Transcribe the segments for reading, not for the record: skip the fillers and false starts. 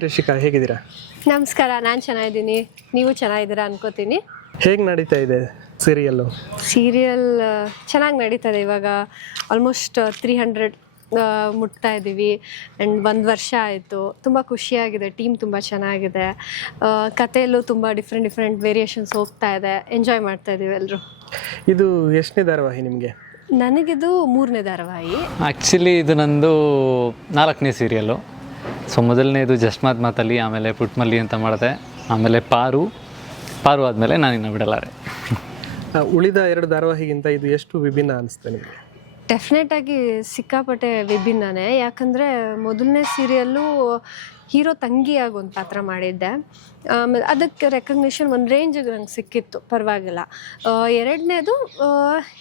Hi Rishika, ಹೇಗಿದ್ದೀರಾ? ನಮಸ್ಕಾರ, ನಾನು ಚೆನ್ನಾಗಿದ್ದೀನಿ. ನೀವು ಚೆನ್ನಾಗಿದ್ದೀರಾ ಅನ್ಕೋತೀನಿ. ಹೇಗೆ ನಡೀತಾ ಇದೆ ಸೀರಿಯಲ್ಲು? ಸೀರಿಯಲ್ ಚೆನ್ನಾಗಿ ನಡೀತದೆ. ಇವಾಗ ಆಲ್ಮೋಸ್ಟ್ 300 ಮುಟ್ತಾ ಇದ್ದೀವಿ. ಆ್ಯಂಡ್ 1 ವರ್ಷ ಆಯಿತು. ತುಂಬ ಖುಷಿಯಾಗಿದೆ. ಟೀಮ್ ತುಂಬ ಚೆನ್ನಾಗಿದೆ. ಕಥೆಯಲ್ಲೂ ತುಂಬ ಡಿಫ್ರೆಂಟ್ ವೇರಿಯೇಷನ್ಸ್ ಹೋಗ್ತಾ ಇದೆ. ಎಂಜಾಯ್ ಮಾಡ್ತಾ ಇದ್ದೀವಿ ಎಲ್ಲರೂ. ಇದು ಎಷ್ಟನೇ ಧಾರಾವಾಹಿ ನಿಮಗೆ? ನನಗಿದು 3ನೇ ಧಾರಾವಾಹಿ. ಆ್ಯಕ್ಚುಲಿ ಇದು ನಂದು 4ನೇ ಸೀರಿಯಲ್ಲು. ಸೊ ಮೊದಲನೇದು ಜಸ್ಟ್ ಮಾತಲ್ಲಿ, ಆಮೇಲೆ ಪುಟ್ಮಲ್ಲಿ ಅಂತ ಮಾಡಿದೆ, ಆಮೇಲೆ ಪಾರು ಆದಮೇಲೆ ನಾನಿನ್ನು ಬಿಡಲಾರೆ. ಉಳಿದ 2 ಧಾರಾವಾಹಿಗಿಂತ ಇದು ಎಷ್ಟು ವಿಭಿನ್ನ ಅನಿಸ್ತಾ ನಿಮಗೆ? ಡೆಫಿನೆಟಾಗಿ ಸಿಕ್ಕಾಪಟ್ಟೆ ವಿಭಿನ್ನನೇ. ಯಾಕಂದರೆ ಮೊದಲನೇ ಸೀರಿಯಲ್ಲು ಹೀರೋ ತಂಗಿಯಾಗಿ ಒಂದು ಪಾತ್ರ ಮಾಡಿದ್ದೆ. ಅದಕ್ಕೆ ರೆಕಗ್ನಿಷನ್ ಒಂದು ರೇಂಜಿಗೆ ನಂಗೆ ಸಿಕ್ಕಿತ್ತು, ಪರವಾಗಿಲ್ಲ. 2ನೇದು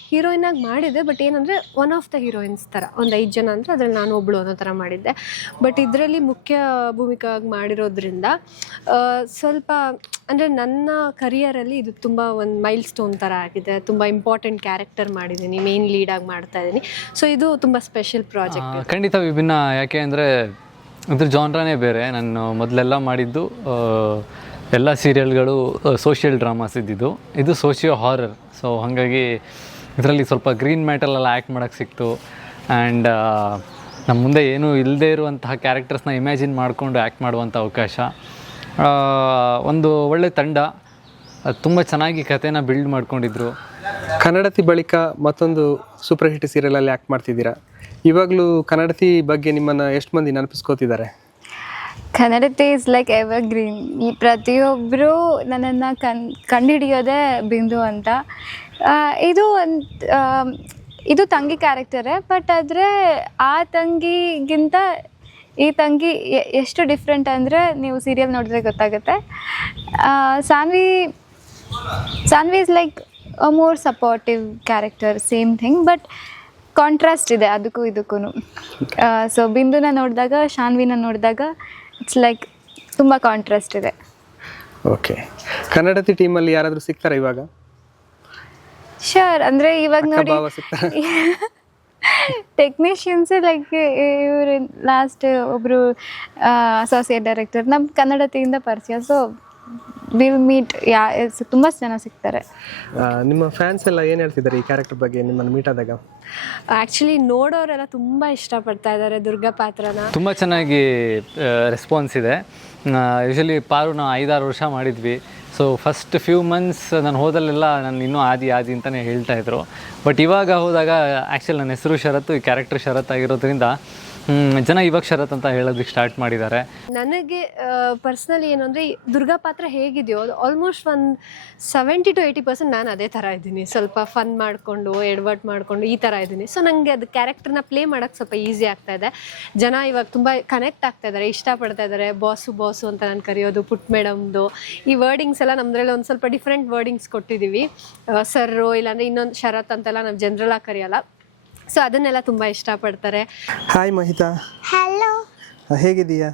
ಹೀರೋಯಿನಾಗಿ ಮಾಡಿದ್ದೆ, ಬಟ್ ಏನಂದರೆ ಒನ್ ಆಫ್ ದ ಹೀರೋಯಿನ್ಸ್ ಥರ, ಒಂದು 5 ಜನ ಅಂದರೆ ಅದರಲ್ಲಿ ನಾನು ಒಬ್ಳು ಅನ್ನೋ ಥರ ಮಾಡಿದ್ದೆ. ಬಟ್ ಇದರಲ್ಲಿ ಮುಖ್ಯ ಭೂಮಿಕಾಗಿ ಮಾಡಿರೋದ್ರಿಂದ ಸ್ವಲ್ಪ ಅಂದರೆ ನನ್ನ ಕರಿಯರಲ್ಲಿ ಇದು ತುಂಬ ಒಂದು ಮೈಲ್ ಸ್ಟೋನ್ ಥರ ಆಗಿದೆ. ತುಂಬ ಇಂಪಾರ್ಟೆಂಟ್ ಕ್ಯಾರೆಕ್ಟರ್ ಮಾಡಿದ್ದೀನಿ, ಮೇನ್ ಲೀಡಾಗಿ ಮಾಡ್ತಾ ಇದ್ದೀನಿ. ಸೊ ಇದು ತುಂಬ ಸ್ಪೆಷಲ್ ಪ್ರಾಜೆಕ್ಟ್. ಖಂಡಿತ ವಿಭಿನ್ನ. ಯಾಕೆ ಅಂದರೆ ಇದ್ರ ಜಾನ್ರನೇ ಬೇರೆ. ನಾನು ಮೊದಲೆಲ್ಲ ಮಾಡಿದ್ದು ಎಲ್ಲ ಸೀರಿಯಲ್ಗಳು ಸೋಷಿಯಲ್ ಡ್ರಾಮಾಸ್ ಇದ್ದಿದ್ದು. ಇದು ಸೋಷಿಯೋ ಹಾರರ್. ಸೊ ಹಾಗಾಗಿ ಇದರಲ್ಲಿ ಸ್ವಲ್ಪ ಗ್ರೀನ್ ಮ್ಯಾಟಲ್ಲೆಲ್ಲ ಆ್ಯಕ್ಟ್ ಮಾಡೋಕ್ಕೆ ಸಿಕ್ತು. ಆ್ಯಂಡ್ ನಮ್ಮ ಮುಂದೆ ಏನೂ ಇಲ್ಲದೇ ಇರುವಂತಹ ಕ್ಯಾರೆಕ್ಟರ್ಸ್ನ ಇಮ್ಯಾಜಿನ್ ಮಾಡಿಕೊಂಡು ಆ್ಯಕ್ಟ್ ಮಾಡುವಂಥ ಅವಕಾಶ. ಒಂದು ಒಳ್ಳೆ ತಂಡ, ತುಂಬ ಚೆನ್ನಾಗಿ ಕಥೆನ ಬಿಲ್ಡ್ ಮಾಡ್ಕೊಂಡಿದ್ರು. ಕನ್ನಡತಿ ಬಳಿಕ ಮತ್ತೊಂದು ಸೂಪರ್ ಹಿಟ್ ಸೀರಿಯಲಲ್ಲಿ ಆ್ಯಕ್ಟ್ ಮಾಡ್ತಿದ್ದೀರಾ. ಇವಾಗಲೂ ಕನ್ನಡತಿ ಬಗ್ಗೆ ನಿಮ್ಮನ್ನು ಎಷ್ಟು ಮಂದಿ ನೆನಪಿಸ್ಕೋತಿದ್ದಾರೆ? ಕನ್ನಡತಿ ಇಸ್ ಲೈಕ್ ಎವರ್ ಗ್ರೀನ್. ಈ ಪ್ರತಿಯೊಬ್ಬರು ನನ್ನನ್ನು ಕಂಡುಹಿಡಿಯೋದೇ ಬಿಂದು ಅಂತ. ಇದು ತಂಗಿ ಕ್ಯಾರೆಕ್ಟರೇ, ಬಟ್ ಆದರೆ ಆ ತಂಗಿಗಿಂತ ಈ ತಂಗಿ ಎಷ್ಟು ಡಿಫ್ರೆಂಟ್ ಅಂದರೆ ನೀವು ಸೀರಿಯಲ್ ನೋಡಿದ್ರೆ ಗೊತ್ತಾಗುತ್ತೆ. Saanvi is like a more supportive character, same thing, but contrast ಇದೆ ಅದಕ್ಕೂ ಇದಕ್ಕೂ. ಸೊ ಬಿಂದುನ ನೋಡಿದಾಗ, ಶಾನ್ವಿನ ನೋಡಿದಾಗ ಇಟ್ಸ್ ಲೈಕ್ ತುಂಬ ಕಾಂಟ್ರಾಸ್ಟ್ ಇದೆ. ಓಕೆ, ಕನ್ನಡತಿ ಟೀಮಲ್ಲಿ ಯಾರಾದರೂ ಸಿಗ್ತಾರಾ ಇವಾಗ? ಶೋರ್. ಅಂದರೆ ಇವಾಗ ನೋಡಿ ಟೆಕ್ನಿಷಿಯನ್ಸ್ ಲೈಕ್ ಇವರು ಲಾಸ್ಟ್ ಒಬ್ಬರು ಅಸೋಸಿಯೇಟ್ ಡೈರೆಕ್ಟರ್ ನಮ್ಮ ಕನ್ನಡತಿಯಿಂದ ಪರಿಚಯ. ಸೊ ವಿಲ್ ಮೀಟ್, ತುಂಬ ಜನ ಸಿಗ್ತಾರೆ. ನಿಮ್ಮ ಫ್ಯಾನ್ಸ್ ಎಲ್ಲ ಏನು ಹೇಳ್ತಿದ್ದಾರೆ ಈ ಕ್ಯಾರೆಕ್ಟರ್ ಬಗ್ಗೆ ನಿಮ್ಮನ್ನು ಮೀಟ್ ಆದಾಗ? ಆ್ಯಕ್ಚುಲಿ ನೋಡೋರೆಲ್ಲ ತುಂಬ ಇಷ್ಟಪಡ್ತಾ ಇದ್ದಾರೆ ದುರ್ಗಾ ಪಾತ್ರನ. ತುಂಬ ಚೆನ್ನಾಗಿ ರೆಸ್ಪಾನ್ಸ್ ಇದೆ. ಯೂಶಲಿ ಪಾರು ನಾವು 5-6 ವರ್ಷ ಮಾಡಿದ್ವಿ. ಸೊ ಫಸ್ಟ್ ಫ್ಯೂ ಮಂತ್ಸ್ ನಾನು ಹೋದಲ್ಲೆಲ್ಲ ನಾನು ಇನ್ನೂ ಆದಿ ಅಂತಲೇ ಹೇಳ್ತಾಯಿದ್ರು. ಬಟ್ ಇವಾಗ ಹೋದಾಗ ಆ್ಯಕ್ಚುಲಿ ನನ್ನ ಹೆಸರು ಶರತ್, ಈ ಕ್ಯಾರೆಕ್ಟರ್ ಶರತ್ ಆಗಿರೋದ್ರಿಂದ ಜನ ಇವಾಗ ಶರತ್ ಅಂತ ಹೇಳೋದಕ್ಕೆ ಸ್ಟಾರ್ಟ್ ಮಾಡಿದ್ದಾರೆ. ನನಗೆ ಪರ್ಸ್ನಲಿ ಏನು ಅಂದರೆ ದುರ್ಗಾ ಪಾತ್ರ ಹೇಗಿದೆಯೋ ಅದು ಆಲ್ಮೋಸ್ಟ್ ಒಂದು 70 to 80% ನಾನು ಅದೇ ಥರ ಇದ್ದೀನಿ. ಸ್ವಲ್ಪ ಫನ್ ಮಾಡಿಕೊಂಡು ಎಡ್ವರ್ಟ್ ಮಾಡಿಕೊಂಡು ಈ ಥರ ಇದ್ದೀನಿ. ಸೊ ನನಗೆ ಅದು ಕ್ಯಾರೆಕ್ಟರ್ನ ಪ್ಲೇ ಮಾಡೋಕ್ಕೆ ಸ್ವಲ್ಪ ಈಸಿ ಆಗ್ತಾ ಇದೆ. ಜನ ಇವಾಗ ತುಂಬ ಕನೆಕ್ಟ್ ಆಗ್ತಾ ಇದ್ದಾರೆ, ಇಷ್ಟಪಡ್ತಾ ಇದ್ದಾರೆ. ಬಾಸು ಅಂತ ನಾನು ಕರೆಯೋದು, ಪುಟ್ ಮೇಡಮ್ದು ಈ ವರ್ಡಿಂಗ್ಸ್ ಎಲ್ಲ ನಮ್ಮದ್ರಲ್ಲಿ ಒಂದು ಸ್ವಲ್ಪ ಡಿಫ್ರೆಂಟ್ ವರ್ಡಿಂಗ್ಸ್ ಕೊಟ್ಟಿದ್ದೀವಿ. ಸರ್ರು ಇಲ್ಲಾಂದರೆ ಇನ್ನೊಂದು ಶರತ್ ಅಂತೆಲ್ಲ ನಾವು ಜನರಲಾಗಿ ಕರೆಯೋಲ್ಲ. ಸೊ ಅದನ್ನೆಲ್ಲ ತುಂಬ ಇಷ್ಟಪಡ್ತಾರೆ. ಹಾಯ್ ಮಹಿತಾ. ಹಲೋ, ಹೇಗಿದ್ದೀಯಾ?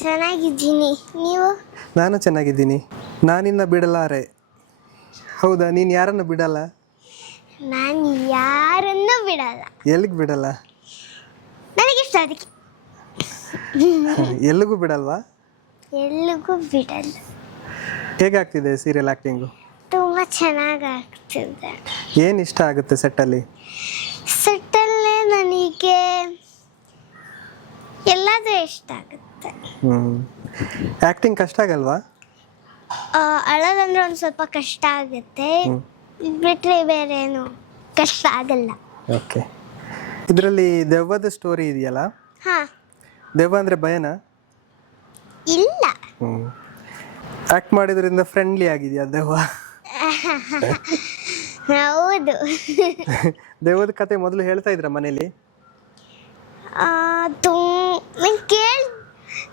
ಚೆನ್ನಾಗಿದ್ದೀನಿ. ನೀವು? ನಾನು ಚೆನ್ನಾಗಿದ್ದೀನಿ. ನಾನಿನ್ನ ಬಿಡಲಾರೆ. ಹೌದಾ, ನೀನು ಯಾರನ್ನು ಬಿಡಲ್ಲ? ನಾನು ಯಾರನ್ನೂ ಬಿಡಲ್ಲ. ಎಲ್ಲಿಗೆ ಬಿಡಲ್ಲ? ನನಗಿಷ್ಟ ಅದಕ್ಕೆ. ಎಲ್ಲಿಗೂ ಬಿಡಲ್ವಾ? ಎಲ್ಲಿಗೂ ಬಿಡಲ್ಲ. ಹೇಗಾಗ್ತಿದೆ ಸೀರಿಯಲ್ ಆ್ಯಕ್ಟಿಂಗು? ತುಂಬ ಚೆನ್ನಾಗಿ ಆಗ್ತಿದೆ. ಏನು ಇಷ್ಟ ಆಗುತ್ತೆ ಸೆಟ್ಟಲ್ಲಿ? ಸೆಟ್ಟಲ್ಲೇ ನನಗೆ ಎಲ್ಲದೂ ಇಷ್ಟ ಆಗುತ್ತೆ. ಆ್ಯಕ್ಟಿಂಗ್ ಕಷ್ಟ ಆಗಲ್ವಾ? ಅಳೋದಂದ್ರೆ ಒಂದು ಸ್ವಲ್ಪ ಕಷ್ಟ ಆಗುತ್ತೆ, ಬಿಟ್ಟರೆ ಬೇರೇನು ಕಷ್ಟ ಆಗಲ್ಲ. ಓಕೆ, ಇದರಲ್ಲಿ ದೆವ್ವದ ಸ್ಟೋರಿ ಇದೆಯಲ್ಲ? ಹಾಂ. ದೆವ್ವ ಅಂದರೆ ಭಯನಾ? ಇಲ್ಲ. ಆ್ಯಕ್ಟ್ ಮಾಡಿದ್ರಿಂದ ಫ್ರೆಂಡ್ಲಿ ಆಗಿದೆಯಾ ದೆವ್ವ? ಹೌದು. ದೆವ್ವದ ಕತೆ ಮೊದಲು ಹೇಳ್ತಾ ಇದ್ರ ಮನೇಲಿ?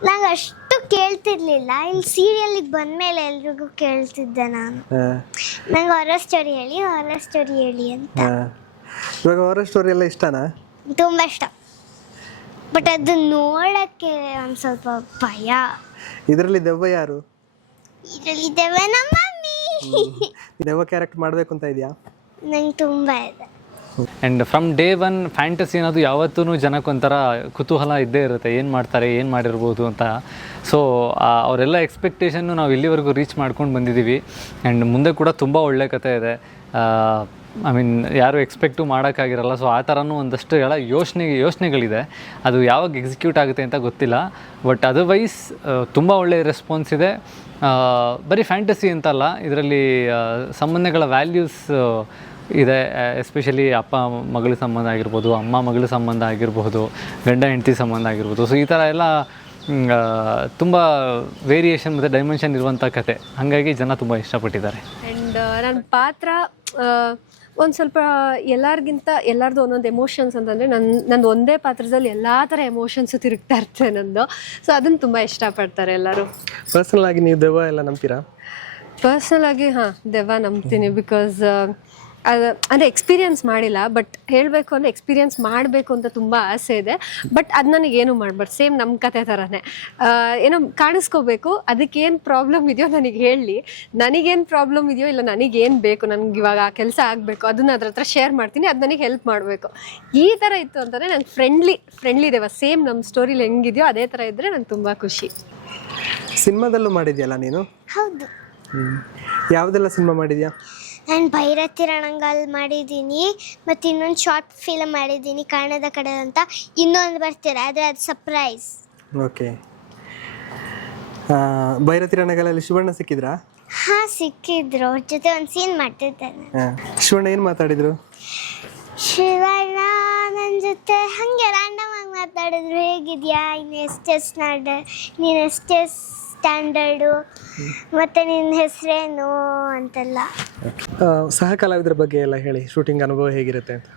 ನಂಗೆ ಅಷ್ಟು ಕೇಳ್ತಿರ್ಲಿಲ್ಲ. ಇಲ್ಲಿ ಸೀರಿಯಲಿಗೆ ಬಂದಮೇಲೆ ಎಲ್ರಿಗೂ ಕೇಳ್ತಿದ್ದೆ ನಾನು. ನಂಗೆ ಹಾರರ್ ಸ್ಟೋರಿ ಹೇಳಿ ಅಂತ. ಇವಾಗ ಹಾರರ್ ಸ್ಟೋರಿ ಎಲ್ಲ ಇಷ್ಟನಾ? ತುಂಬ ಇಷ್ಟ, ಬಟ್ ಅದು ನೋಡೋಕ್ಕೆ ಒಂದು ಸ್ವಲ್ಪ ಭಯ. ಇದರಲ್ಲಿ ದೆವ್ವ ಯಾರು? ಇದರಲ್ಲಿ ದೆವ್ವ ನಮ್ಮ ಮಮ್ಮಿ. ದೆವ್ವ ಕ್ಯಾರೆಕ್ಟರ್ ಮಾಡಬೇಕು ಅಂತ ಇದೆಯಾ? ನಂಗೆ ತುಂಬ ಇದೆ. And from day one fantasy ಅನ್ನೋದು ಯಾವತ್ತೂ ಜನಕ್ಕೊಂಥರ ಕುತೂಹಲ ಇದ್ದೇ ಇರುತ್ತೆ, ಏನು ಮಾಡ್ತಾರೆ, ಏನು ಮಾಡಿರ್ಬೋದು ಅಂತ. ಸೊ ಅವರೆಲ್ಲ ಎಕ್ಸ್ಪೆಕ್ಟೇಷನ್ನು ನಾವು ಇಲ್ಲಿವರೆಗೂ ರೀಚ್ ಮಾಡ್ಕೊಂಡು ಬಂದಿದ್ದೀವಿ. ಆ್ಯಂಡ್ ಮುಂದೆ ಕೂಡ ತುಂಬ ಒಳ್ಳೆ ಕತೆ ಇದೆ. ಐ ಮೀನ್ ಯಾರು ಎಕ್ಸ್ಪೆಕ್ಟು ಮಾಡೋಕ್ಕಾಗಿರಲ್ಲ. ಸೊ ಆ ಥರನೂ ಒಂದಷ್ಟು ಎಲ್ಲ ಯೋಚನೆಗಳಿದೆ. ಅದು ಯಾವಾಗ ಎಕ್ಸಿಕ್ಯೂಟ್ ಆಗುತ್ತೆ ಅಂತ ಗೊತ್ತಿಲ್ಲ. ಬಟ್ ಅದರ್ವೈಸ್ ತುಂಬ ಒಳ್ಳೆಯ ರೆಸ್ಪಾನ್ಸ್ ಇದೆ. ಬರೀ ಫ್ಯಾಂಟಸಿ ಅಂತಲ್ಲ, ಇದರಲ್ಲಿ ಸಂಬಂಧಗಳ ವ್ಯಾಲ್ಯೂಸ್ ಇದೆ. ಎಸ್ಪೆಷಲಿ ಅಪ್ಪ ಮಗಳ ಸಂಬಂಧ ಆಗಿರ್ಬೋದು, ಅಮ್ಮ ಮಗಳ ಸಂಬಂಧ ಆಗಿರ್ಬೋದು, ಗಂಡ ಹೆಂಡತಿ ಸಂಬಂಧ ಆಗಿರ್ಬೋದು. ಸೊ ಈ ಥರ ಎಲ್ಲ ತುಂಬ ವೇರಿಯೇಷನ್ ಮತ್ತು ಡೈಮೆನ್ಷನ್ ಇರುವಂಥ ಕತೆ. ಹಾಗಾಗಿ ಜನ ತುಂಬ ಇಷ್ಟಪಟ್ಟಿದ್ದಾರೆ. ಆ್ಯಂಡ್ ನನ್ನ ಪಾತ್ರ ಒಂದು ಸ್ವಲ್ಪ ಎಲ್ಲರದು ಒಂದೊಂದು ಎಮೋಷನ್ಸ್ ಅಂತಂದರೆ ನಂದು ಒಂದೇ ಪಾತ್ರದಲ್ಲಿ ಎಲ್ಲ ಥರ ಎಮೋಷನ್ಸು ತಿರುಗ್ತಾ ಇರ್ತದೆ ನಂದು. ಸೊ ಅದನ್ನು ತುಂಬ ಇಷ್ಟಪಡ್ತಾರೆ ಎಲ್ಲರೂ. ಪರ್ಸನಲ್ ಆಗಿ ನೀವು ದೆವ್ವ ಎಲ್ಲ ನಂಬ್ತೀರಾ? ಪರ್ಸ್ನಲ್ ಆಗಿ ದೆವ್ವ ನಂಬ್ತೀನಿ. ಬಿಕಾಸ್ ಅದು ಅಂದರೆ ಎಕ್ಸ್ಪೀರಿಯನ್ಸ್ ಮಾಡಿಲ್ಲ, ಬಟ್ ಹೇಳಬೇಕು ಅಂದರೆ ಎಕ್ಸ್ಪೀರಿಯನ್ಸ್ ಮಾಡಬೇಕು ಅಂತ ತುಂಬ ಆಸೆ ಇದೆ. ಬಟ್ ಅದು ನನಗೇನು ಮಾಡಬಾರ್ದು, ಸೇಮ್ ನಮ್ಮ ಕತೆ ಥರನೇ ಏನೋ ಕಾಣಿಸ್ಕೋಬೇಕು. ಅದಕ್ಕೇನು ಪ್ರಾಬ್ಲಮ್ ಇದೆಯೋ ನನಗೆ ಹೇಳಿ, ನನಗೇನು ಪ್ರಾಬ್ಲಮ್ ಇದೆಯೋ ಇಲ್ಲ ನನಗೇನು ಬೇಕು, ನನಗೆ ಇವಾಗ ಆ ಕೆಲಸ ಆಗಬೇಕು, ಅದನ್ನು ಅದ್ರ ಹತ್ರ ಶೇರ್ ಮಾಡ್ತೀನಿ, ಅದು ನನಗೆ ಹೆಲ್ಪ್ ಮಾಡಬೇಕು. ಈ ಥರ ಇತ್ತು ಅಂತಂದರೆ ನಂಗೆ ಫ್ರೆಂಡ್ಲಿ ದೇವ, ಸೇಮ್ ನಮ್ಮ ಸ್ಟೋರಿಲಿ ಹೆಂಗಿದೆಯೋ ಅದೇ ಥರ ಇದ್ದರೆ ನಂಗೆ ತುಂಬ ಖುಷಿ. ಸಿನಿಮಾದಲ್ಲೂ ಮಾಡಿದ್ಯಲ್ಲ ನೀನು? ಹೌದು, ಯಾವುದೆಲ್ಲ ಸಿನಿಮಾ ಮಾಡಿದ್ಯಾ? ನಾನು ಭೈರತಿ ರಣಂಗಲ್ ಮಾಡಿದ್ದೀನಿ, ಮತ್ತು ಇನ್ನೊಂದು ಶಾರ್ಟ್ ಫಿಲ್ಮ್ ಮಾಡಿದ್ದೀನಿ ಕಾಣದ ಕಡೆ ಅಂತ. ಇನ್ನೊಂದು ಬರ್ತೀರ, ಆದರೆ ಅದು ಸರ್ಪ್ರೈಸ್. ಓಕೆ. ಭೈರತಿ ರಣಗಲಲ್ಲಿ ಶಿವಣ್ಣ ಸಿಕ್ಕಿದ್ರಾ? ಹಾಂ, ಸಿಕ್ಕಿದ್ರು. ಅವ್ರ ಜೊತೆ ಒಂದು ಸೀನ್ ಮಾಡ್ತಿದ್ದೇನೆ. ಶಿವಣ್ಣ ಏನು ಮಾತಾಡಿದ್ರು? ಶಿವಣ್ಣ ನನ್ನ ಜೊತೆ ಹಾಗೆ ರ್ಯಾಂಡಮ್ ಆಗಿ ಮಾತಾಡಿದ್ರು. ಹೇಗಿದ್ಯಾ, ನೀನು ಎಷ್ಟೇ ಸ್ಟ್ಯಾಂಡರ್ಡು, ಮತ್ತು ನಿನ್ನ ಹೆಸರೇನು ಅಂತೆಲ್ಲ. ಸಹ ಕಲಾವಿದರ ಬಗ್ಗೆ ಎಲ್ಲ ಹೇಳಿ, ಶೂಟಿಂಗ್ ಅನುಭವ ಹೇಗಿರುತ್ತೆ ಅಂತ.